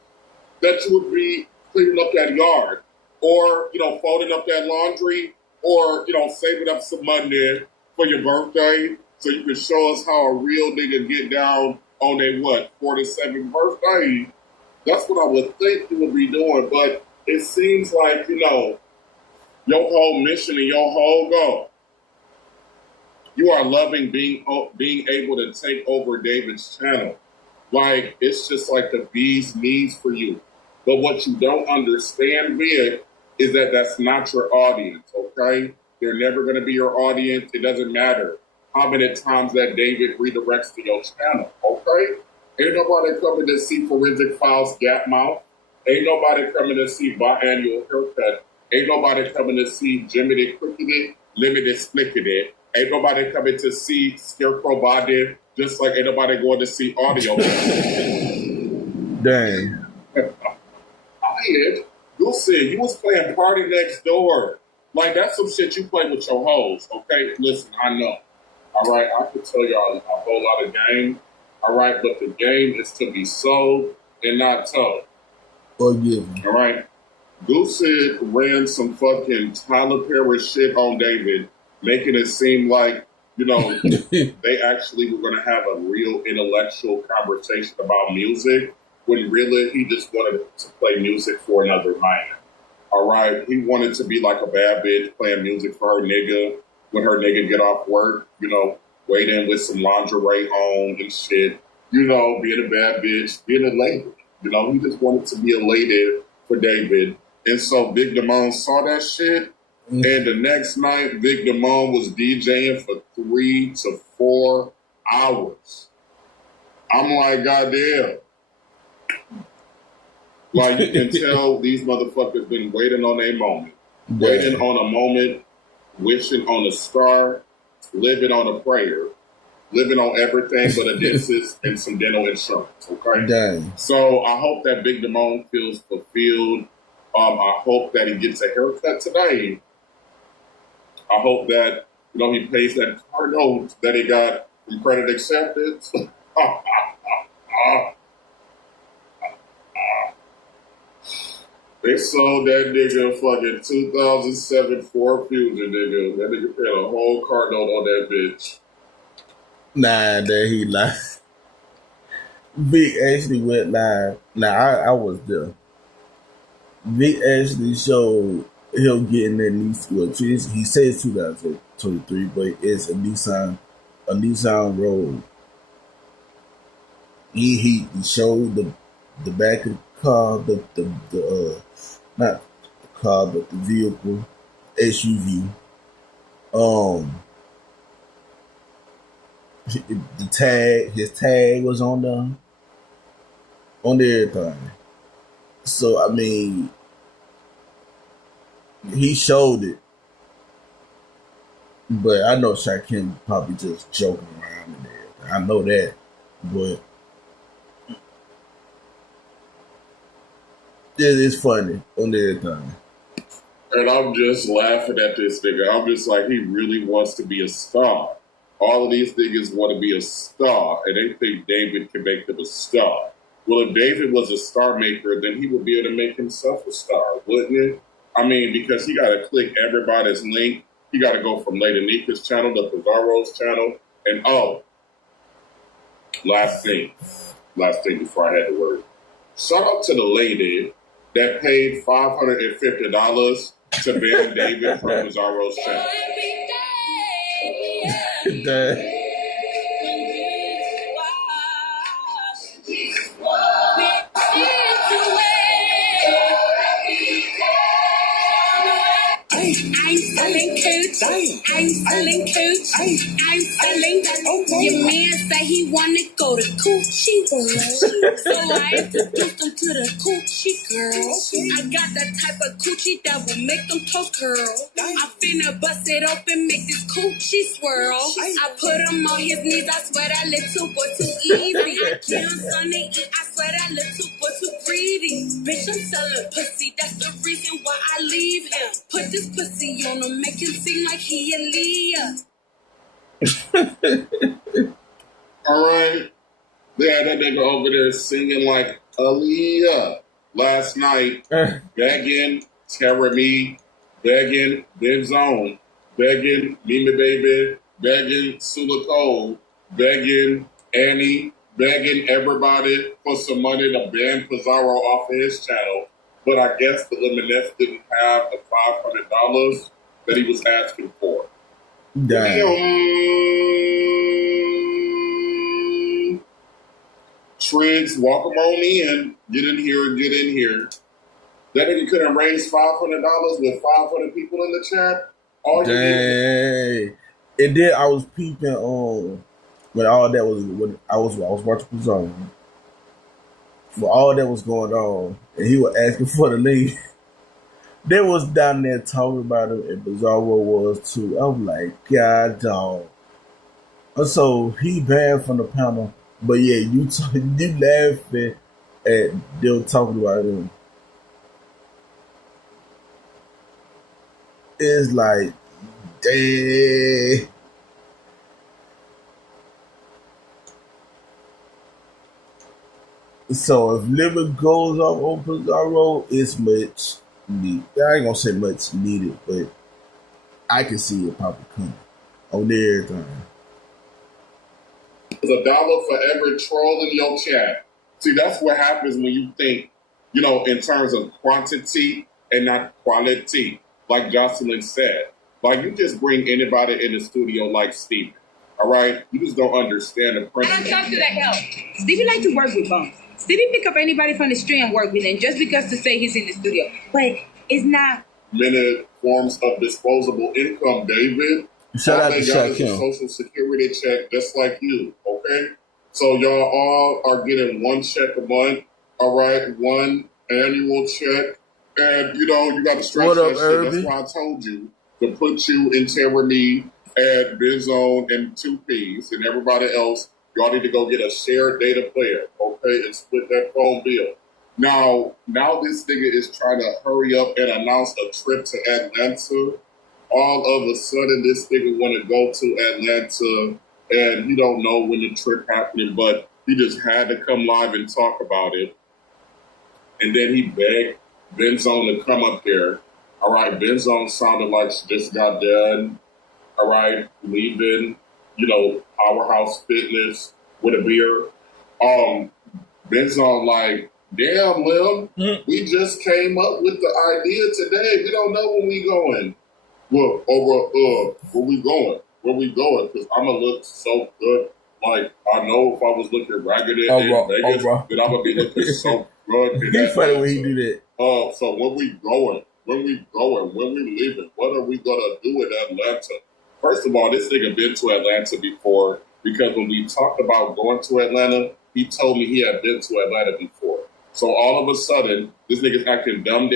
that you would be cleaning up that yard or, folding up that laundry or, saving up some money for your birthday so you can show us how a real nigga get down on their, 47th birthday. That's what I would think you would be doing. But it seems like, your whole mission and your whole goal, you are loving being able to take over David's channel. Like, it's just like the bee's knees for you. But what you don't understand, Vic, is that that's not your audience, okay? They're never going to be your audience. It doesn't matter how many times that David redirects to your channel, okay? Ain't nobody coming to see Forensic Files Gap Mouth. Ain't nobody coming to see Biannual Haircut. Ain't nobody coming to see Jiminy Cricket, Limited Splickety. Ain't nobody coming to see Scarecrow Body, just like ain't nobody going to see audio. Dang. You said you was playing Party Next Door. Like, that's some shit you play with your hoes, okay? Listen, I know. All right, I could tell y'all a whole lot of game. All right, but the game is to be sold and not told. Oh, yeah. All right? Goose ran some fucking Tyler Perry shit on David, making it seem like, they actually were going to have a real intellectual conversation about music, when really he just wanted to play music for another man. All right? He wanted to be like a bad bitch playing music for her nigga when her nigga get off work, weighed in with some lingerie on and shit. You know, being a bad bitch, being a lady. You know, he just wanted to be a lady for David. And so Big Damone saw that shit. And the next night, Big Damone was DJing for 3 to 4 hours. I'm like, goddamn. Like, you can tell these motherfuckers been waiting on a moment. Waiting on a moment, wishing on a star, living on a prayer, living on everything but a dentist and some dental insurance, okay? Dang. So I hope that Big Damone feels fulfilled. I hope that he gets a haircut today. I hope that, you know, he pays that car note that he got from Credit Acceptance. They sold that nigga fucking 2007 Ford Fusion, nigga. That nigga paid a whole car note on that bitch. Nah, that he lied. Vic actually went live. Nah, I was there. Vic actually showed him getting that new. Well, he says 2023, but it's a Nissan Rogue. He showed the back of the car, the not the car, but the vehicle, SUV. The tag, his tag was on everything. So I mean, he showed it, but I know Shaquem probably just joking around and everything. I know that, but it's funny on everything. And I'm just laughing at this nigga. I'm just like, he really wants to be a star. All of these niggas want to be a star, and they think David can make them a star. Well, if David was a star maker, then he would be able to make himself a star, wouldn't it? I mean, because he got to click everybody's link. He got to go from Lady Nika's channel to Pizarro's channel. And, last thing before I had to work. Shout out to the lady that paid $550 to ban David from Pizarro's channel. I'm selling cooch. I'm selling cooch. I'm selling. Your man say he wanna go to Coochie World, so I introduced him to the Coochie Girl. I got that type of coochie that will make them toes curl. I finna bust it open, make this coochie swirl. I put him on his knees. I swear that little boy too easy. I give him something to eat. I swear that little boy too greedy. Bitch, I'm selling pussy. That's the reason why I leave him. Put this pussy on him, make him seem like he a Leah. All right. Yeah, that nigga over there singing like Aaliyah last night, begging Terry, begging Benzone, begging Mimi Baby, begging Sula Cole, begging Annie, begging everybody for some money to ban Pizarro off of his channel. But I guess the Lemonette didn't have the $500 that he was asking for. Triggs, walk him on in. Get in here. That nigga couldn't raise $500 with 500 people in the chat. Dang. And then I was peeping on when all that was when I was watching Pizarro. When all that was going on, and he was asking for the link. They was down there talking about him, and Pizarro was too. I was like, God dog. And so he banned from the panel, but yeah, you laughing at them talking about him. It's like, dang. So if limit goes off on Pizarro, it's much needed. I ain't gonna say much needed, but I can see it probably coming on everything. There's $1 for every troll in your chat. See, that's what happens when you think, you know, in terms of quantity and not quality. Like Jocelyn said, like you just bring anybody in the studio like Steven. All right? You just don't understand the principle. I don't talk to that help. Stevie like to work with bums. Stevie pick up anybody from the street and work with them just because to say he's in the studio. But it's not. Many forms of disposable income, David. Shout out to Shaq Kim. Social security check just like you, okay? So y'all all are getting one check a month, all right? One annual check. And, you know, you got to stretch that shit. That's why I told you to put you in Terry and Bizone and 2Ps and everybody else. Y'all need to go get a shared data player, okay, and split that phone bill. Now this nigga is trying to hurry up and announce a trip to Atlanta. All of a sudden, this nigga want to go to Atlanta, and he don't know when the trip happening, but he just had to come live and talk about it. And then he begged Benzone to come up there. All right, Benzone sounded like she just got done. All right, leaving, you know, Powerhouse Fitness with a beer. Benzone like, damn, Lim, we just came up with the idea today. We don't know when we going. Well, where we going? Where we going? Because I'm going to look so good. Like, I know if I was looking ragged in Vegas, then I'm going to be looking so good. He's funny when he do that. So when we going? When we leaving? What are we going to do in Atlanta? First of all, this nigga been to Atlanta before, because when we talked about going to Atlanta, he told me he had been to Atlanta before. So all of a sudden, this nigga's acting dumb,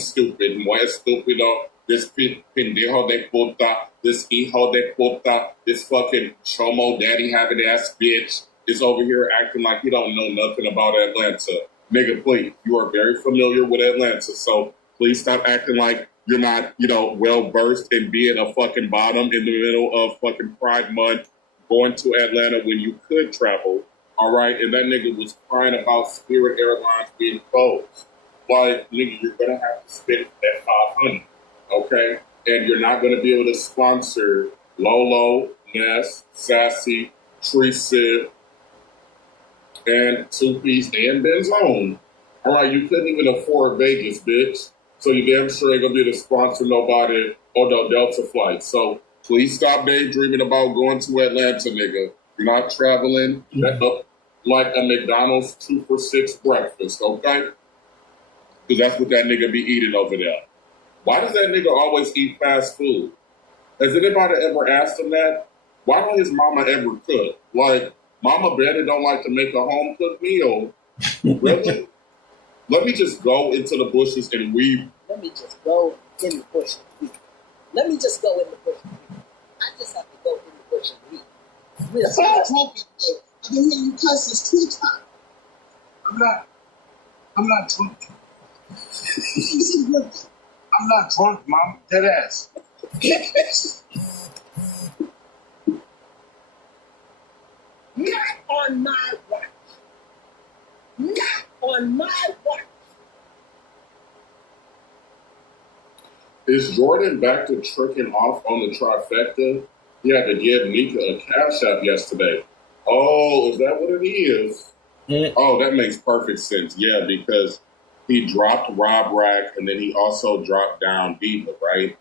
stupid, more stupido, this pendejo de puta, this hijo de puta, this fucking chomo daddy having ass bitch is over here acting like he don't know nothing about Atlanta. Nigga, please, you are very familiar with Atlanta, so please stop acting like you're not, you know, well versed in being a fucking bottom in the middle of fucking Pride Month, going to Atlanta when you could travel. All right, and that nigga was crying about Spirit Airlines being closed. Like, nigga, you're gonna have to spend that $500, okay? And you're not gonna be able to sponsor Lolo, Ness, Sassy, Tree Siv, and 2Ps and Benzone. All right, you couldn't even afford Vegas, bitch. So you damn sure ain't gonna be able to sponsor nobody or no Delta flight. So please stop daydreaming about going to Atlanta, nigga. You're not traveling like a McDonald's 2 for $6 breakfast, okay? Because that's what that nigga be eating over there. Why does that nigga always eat fast food? Has anybody ever asked him that? Why don't his mama ever cook? Like, Mama Betty don't like to make a home-cooked meal. Really? Let me just go into the bushes and weave. Let me just go in the bush and weave. Let me just go in the bush and weave. I just have to go in the bush and weave. We're so drunk today. I can hear you cuss this 2 times. I'm not drunk. I'm not drunk, Mom. Dead ass. Not on my watch. Not on my watch. Is Jordan back to tricking off on the trifecta? He had to give Nika a cash app yesterday. Oh, is that what it is? Oh, that makes perfect sense. Yeah, because he dropped Rob Rack and then he also dropped down Diva, right?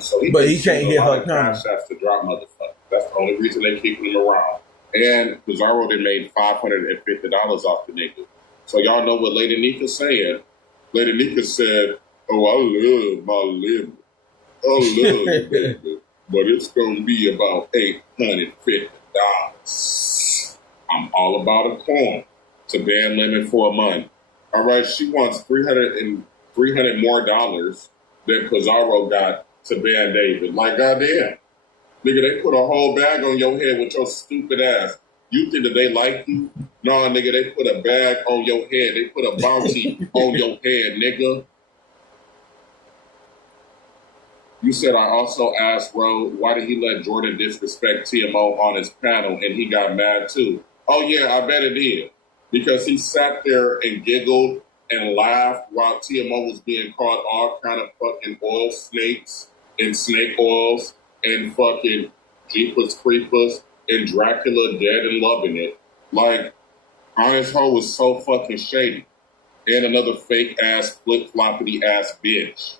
So he can't get her cash apps to drop motherfucker. That's the only reason they keep him around. And Pizarro, they made $550 off the nigga. So y'all know what Lady Nika said. Lady Nika said, "Oh, I love my liver. I love it, baby. But it's going to be about $850. I'm all about a coin to ban limit for a month." All right, she wants $300 more dollars than Pizarro got to ban David. Like, goddamn. Nigga, they put a whole bag on your head with your stupid ass. You think that they like you? No, nigga, they put a bag on your head. They put a bounty on your head, nigga. You said I also asked Ro, why did he let Jordan disrespect TMO on his panel and he got mad too? Oh yeah, I bet it did. Because he sat there and giggled and laughed while TMO was being called all kind of fucking oil snakes and snake oils and fucking Jeepers Creepers and Dracula dead and loving it. Like, Honest Ho was so fucking shady. And another fake ass, flip-floppity ass bitch.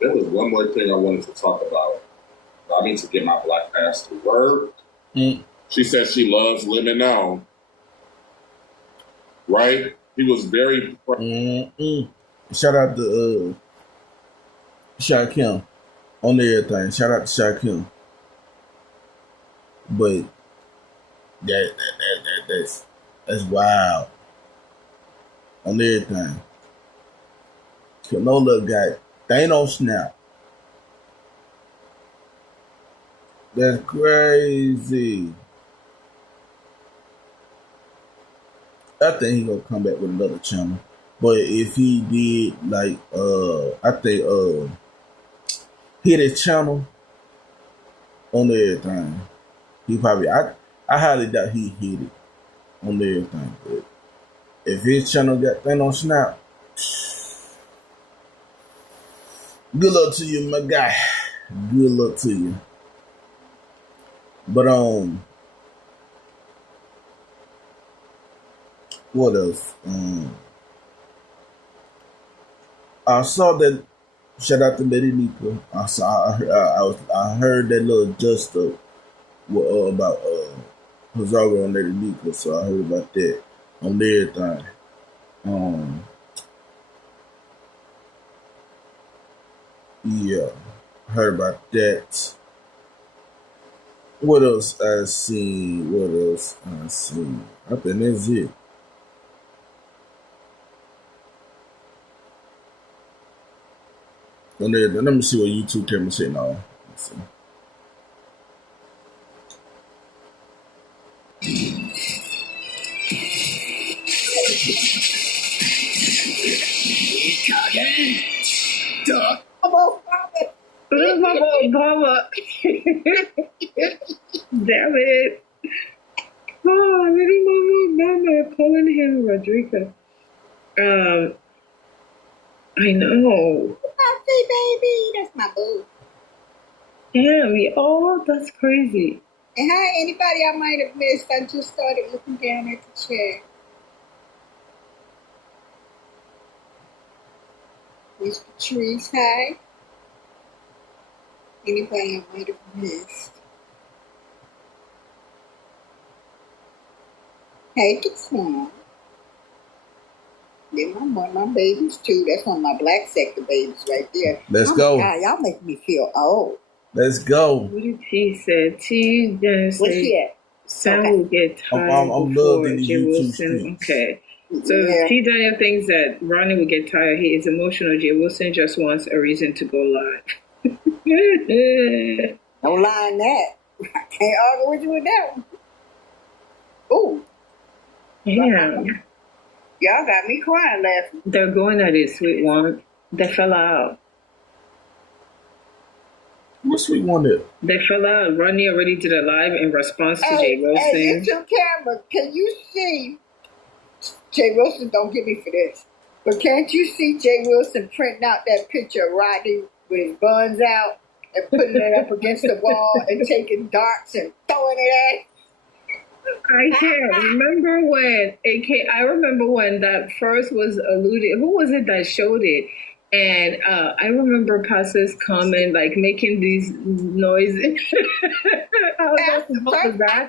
There was one more thing I wanted to talk about. I need to get my black ass to work. She said she loves Lemon now. Right? He was very... Shout out to Shaq Kim on everything. Shout out to Shaq Kim. But that's wild on everything. Canola got Thanos snap. That's crazy. I think he gonna come back with another channel. But if he did like I think hit his channel on everything, he probably I highly doubt he hit it on everything. But if his channel got Thanos snap, good luck to you, my guy. Good luck to you. But what else? I saw that. Shout out to Lady Nika. I heard that little just about Hazaga and Lady Nika, so I heard about that on everything. Yeah, heard about that. What else I seen? I think that's it. And then, let me see what YouTube camera say now. Let's see. Mama. Damn it. Oh, little mama calling him Rodrigo. I know. Happy baby, that's my boo. Yeah, that's crazy. And hi, anybody I might have missed. I just started looking down at the chair. Miss Patrice, hi. Anybody I might have missed. Hey, Quan. They're one of my babies too. That's one of my black sector babies right there. Let's go. God, y'all make me feel old. Let's go. What did she say? She just Where's she at? Sam Okay. will get tired I'm before loving the Jay YouTube Wilson. speaks. Okay. So Yeah. T. Daniel thinks that Ronnie will get tired. He is emotional. Jay Wilson just wants a reason to go live. Don't lie in that. I can't argue with you with that one. Ooh, Yeah. y'all got me crying laughing. They're going at it, sweet one. They fell out. What's we wanted? They fell out. Ronnie already did a live in response to Jay Hey, Wilson. YouTube camera, can you see? Jay Wilson, don't get me for this. But can't you see Jay Wilson printing out that picture of Rodney with his buns out and putting it up against the wall and taking darts and throwing it at? I can't remember when I remember when that first was alluded. Who was it that showed it? And I remember Pastor's comment, like making these noises. I forgot.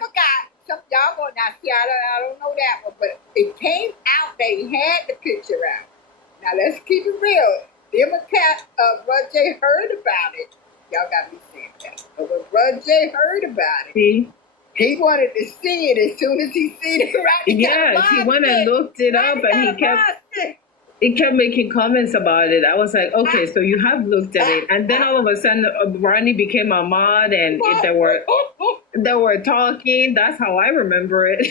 Some y'all go now. See, I don't know that one, but it came out. They had the picture out. Now let's keep it real. Them and Rod J heard about it. Y'all got me saying that. But when Rod J heard about it, See? he wanted to see it as soon as he seen it. Right? Yes, he went and looked it up, and he kept making comments about it. I was like, okay, so you have looked at it, and then all of a sudden, Ronnie became a mod, and they were talking. That's how I remember it.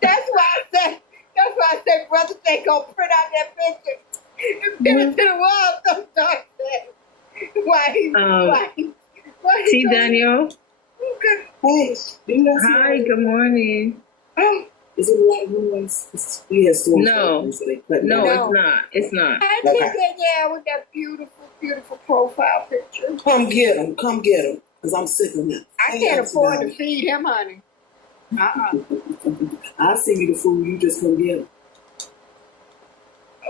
That's why I said, brother, they gonna print out that picture and pin it to the wall sometimes. Why? See, Daniel. Hey, Hi, good morning. Is it a lot of noise? We have storms. No, so they cut no, it out. it's not. I think that, with that beautiful profile picture. Come get him, because I'm sick of him. I can't afford to feed him, honey. I'll send you the food. You just come get him.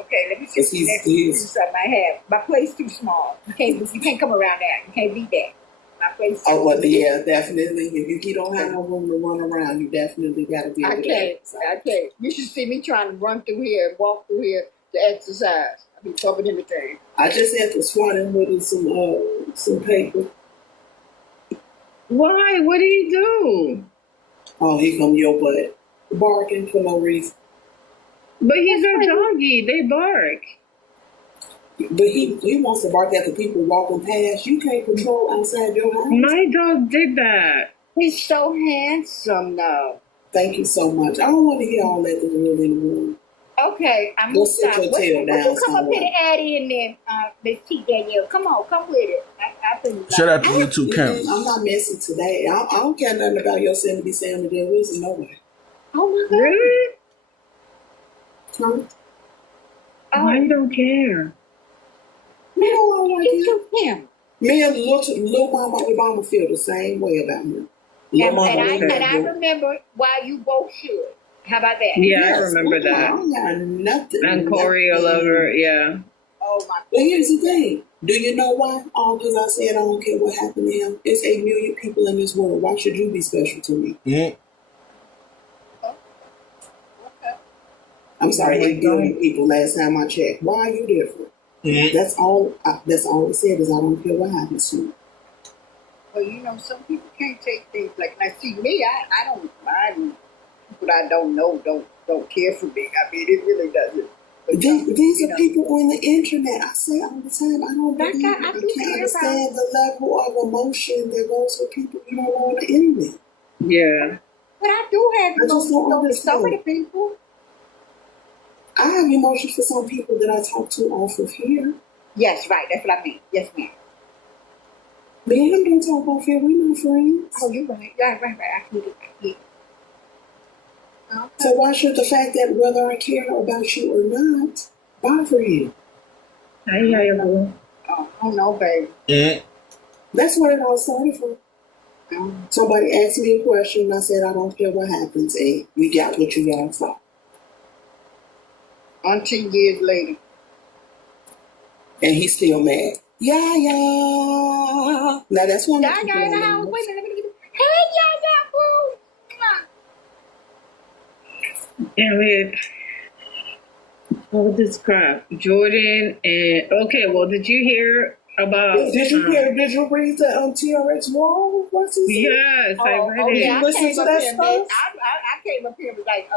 Okay, let me see. He's something I have. My place too small. You can't come around that. You can't be there. My place. Oh well, yeah, definitely. If you don't have no room to run around, you definitely got to be. I can't. You should see me trying to run through here and walk through here to exercise. I be covered in the thing. I just had to swat him with some paper. Why? What did he do? Oh, he come your butt barking for no reason. But he's a doggy. They bark. But he wants to bark at the people walking past. You can't control outside your house. My dog did that. He's so handsome, though. Thank you so much. I don't want to hear all that this early in the morning. Okay, I'm gonna stop. What you come up here to Addie and then Miss T Danielle? Come on, come with it. Shout out to YouTube cameras. I'm not messing today. I don't care nothing about your Yosemite Sam and Deal Wilson, no way. Oh my God. Really? Huh? Oh, I don't care. Me don't like him. Me and little Mama Obama feel the same way about him. And I remember why you both should. How about that? Yeah, yes, I remember that. I don't got nothing. And Corey all over, yeah. Oh my God. But here's the thing. Do you know why? Oh, because I said I don't care what happened to him. It's 8 million people in this world. Why should you be special to me? Mm-hmm. I'm sorry, 8 billion people last time I checked. Why are you different? Mm-hmm. That's all it said is I don't care what happens to you. Well, you know, some people can't take things like that. See, me, I don't mind people I don't know don't care for me. I mean, it really doesn't. But these are people on the internet. I say all the time, I don't believe I can't understand the level of emotion that goes with people you don't know on the internet. Yeah. But I do have emotion for some of the people. I have emotions for some people that I talk to off of here. Yes, right. That's what I mean. Yes, ma'am. Me and him don't talk off here. We not friends. Oh, you're right. Yeah, right. I get it. Okay. So why should the fact that whether I care about you or not bother you? I hear you. Oh no, baby. Mm-hmm. That's where it all started from. Somebody asked me a question and I said I don't care what happens, and we got what you got for. 10 years later. And he's still mad. Yeah. Now that's one. Yeah, in the house. Wait a minute. Hey, yeah, boo. Damn it. All this crap. Jordan and okay, well, did you hear about Did you read the TRX wall? What's his name? Yes, I read it. Yeah, Listen to that stuff? I came up here and was like,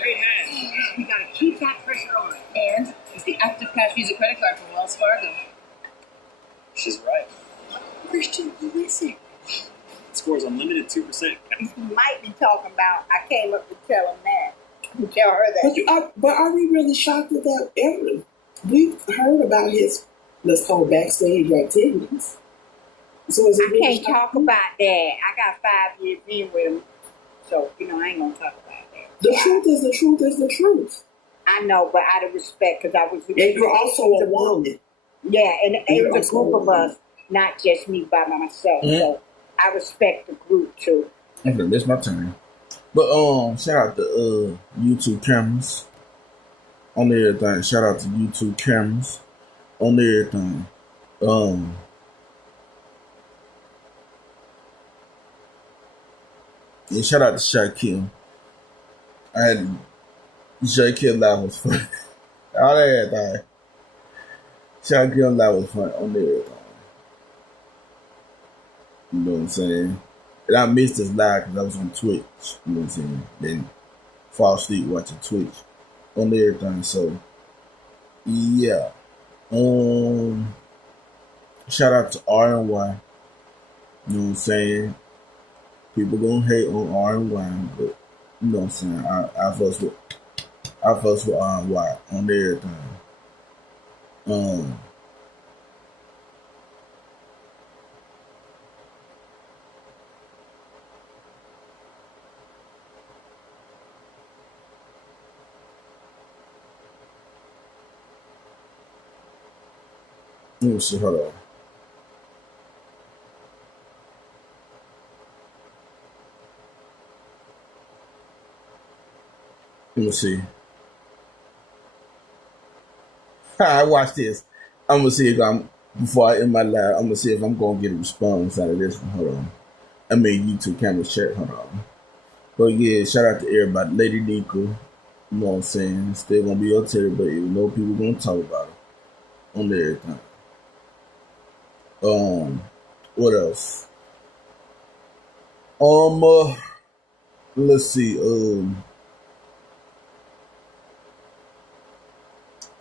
Great hand. we gotta keep that pressure on. And it's the active cash Visa credit card from Wells Fargo. She's right. Christian, listen. Scores unlimited 2%. He might be talking about, I came up to tell him that. Tell her that. But are we really shocked at that? We've heard about his, let's call it backstage activities. So is it I can't talk about that. I got 5 years in with him. So, I ain't going to talk about that. The truth is the truth is the truth. I know, but out of respect, because I was... And you're also a woman. Yeah, and it was a group of us, not just me by myself. Mm-hmm. So I respect the group, too. I'm going to miss my turn. But shout out to YouTube cameras on everything. Shout out to YouTube cameras on everything. And shout out to Shaquille. Shaquille live was fun. All everything. Shaquille live was fun on everything. You know what I'm saying? And I missed this live because I was on Twitch. You know what I'm saying? Then fall asleep watching Twitch on everything. So yeah. Shout out to R&Y. You know what I'm saying? People gonna hate on R&Y, but you know what I'm saying? I fuss with R&Y on everything. Let me see, hold on. Let me see. I watch this. I'm gonna see if I'm before I end my live. I'm gonna see if I'm gonna get a response out of this one. Hold on. I made YouTube camera check. Hold on. But yeah, shout out to everybody. Lady Nika. You know what I'm saying? Still gonna be on Terry, but you know people gonna talk about it on everything. What else? Let's see.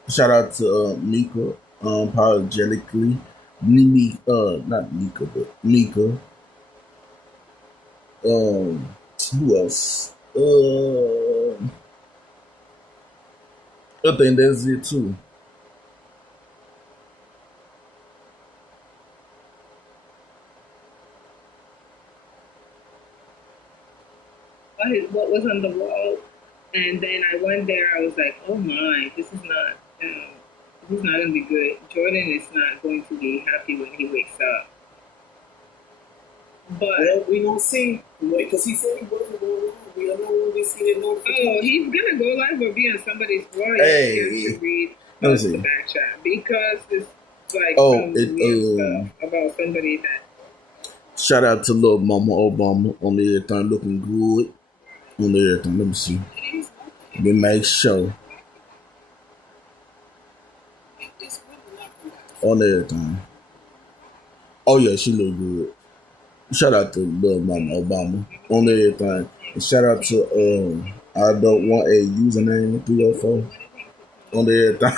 Shout out to Mika. Apologetically, not Mika, but Mika. Who else? I think that's it too. What was on the wall, and then I went there. I was like, "Oh my, this is not going to be good. Jordan is not going to be happy when he wakes up." But we don't see because he said he wasn't going live. We don't know when we see that notification. Oh, he's gonna go live or be on somebody's wall. Hey, you have to read the back chat because it's like stuff about somebody that. Shout out to little Mama Obama on the everything looking good. On the everything, let me see. Let me make sure. On everything. Oh yeah, she look good. Shout out to little Mama Obama on everything. And shout out to I don't want a username 304 on everything.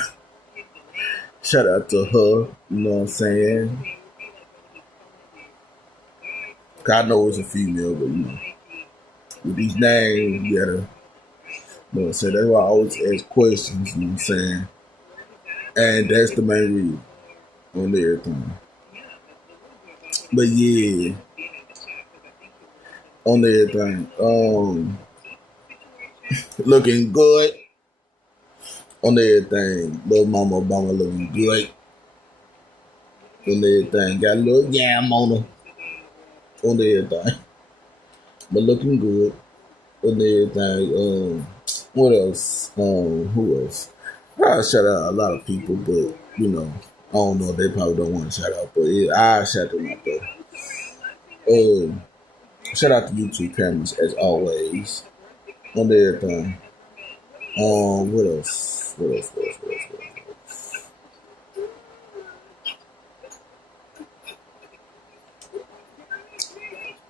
Shout out to her, you know what I'm saying? I know it's a female, but you know, with these names, you gotta, you know what I'm saying? That's why I always ask questions, you know what I'm saying? And that's the main reason on everything. But yeah, on everything, looking good on everything. Little Mama Obama looking great on everything. Got a little yam on her. On everything, but looking good on everything. What else? Who else? I shout out a lot of people, but you know, I don't know. They probably don't want to shout out, but yeah, I shout them out there. Shout out to YouTube cameras as always on everything. What else? What else?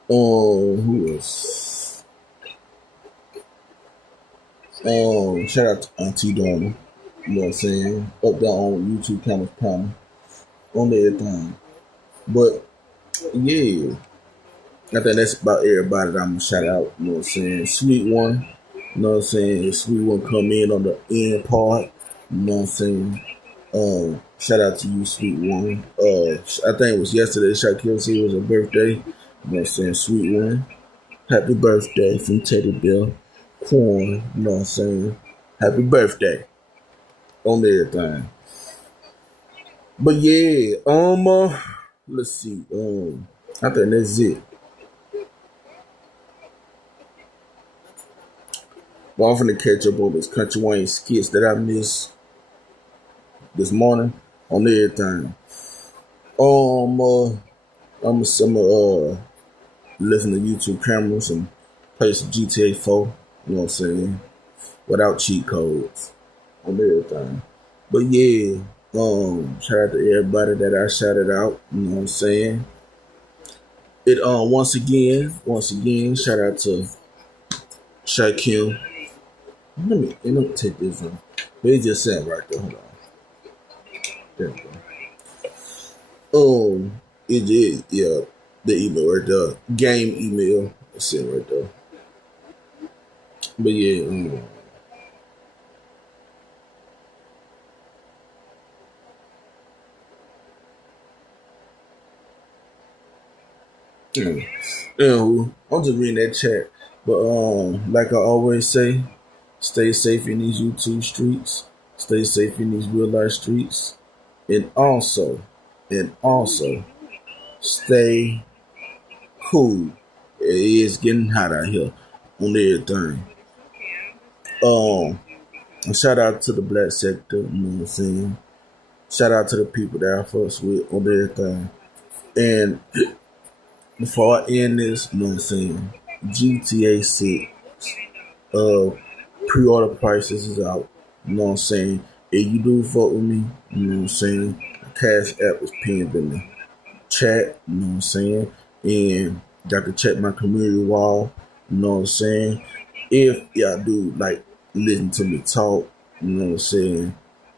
Who else? Shout out to Auntie Donna. You know what I'm saying? Up there on YouTube panel on everything. But yeah, I think that's about everybody that I'm gonna shout out. You know what I'm saying? Sweet One. You know what I'm saying? Sweet One come in on the end part. You know what I'm saying? Shout out to you, Sweet One. I think it was yesterday. Shaquille said it was her birthday. You know what I'm saying? Sweet One. Happy birthday from Teddy Bear. Quan. You know what I'm saying? Happy birthday. On everything. But yeah, let's see. I think that's it. Well, I'm finna catch up on this Country Wayne skits that I missed this morning on everything. I'm listen to YouTube cameras and play some GTA 4. You know what I'm saying? Without cheat codes on everything. But yeah, shout out to everybody that I shouted out. You know what I'm saying? It once again, shout out to Shaquille. Let me take this one. They just said right there. Hold on. There we go. It is, yeah, the email right there. Game email. It's in right there. But yeah, I'm just reading that chat. But like I always say, stay safe in these YouTube streets. Stay safe in these real life streets. And also, stay cool. It is getting hot out here on everything. And shout out to the black sector, you know what I'm saying? shout out to the people that I fucks with on everything. And before I end this, you know what I'm saying? GTA 6 pre-order prices is out. You know what I'm saying? If you do fuck with me, you know what I'm saying? The Cash App is pinned in the chat, you know what I'm saying? And got to check my community wall, you know what I'm saying? If y'all do like listen to me talk, you know what I'm saying,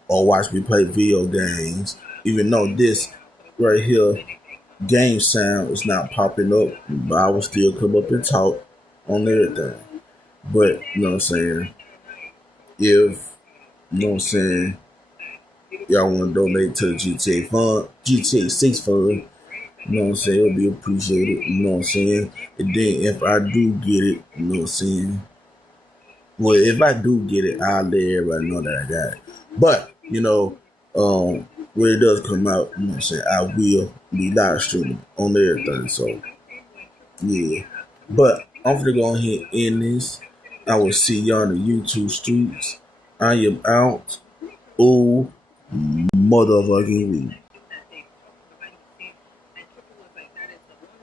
or watch me play video games, even though this right here game sound is not popping up, but I will still come up and talk on everything. But you know what I'm saying, if you know what I'm saying, y'all want to donate to the GTA 6 fund, you know what I'm saying, it'll be appreciated, you know what I'm saying. And then if I do get it, you know what I'm saying, well, if I do get it, I'll let everybody know that I got it. But, you know, when it does come out, you know what I'm saying, I will be live streaming on everything. So, yeah. But I'm going to go ahead and end this. I will see y'all on the YouTube streets. I am out. Oh, motherfucking week.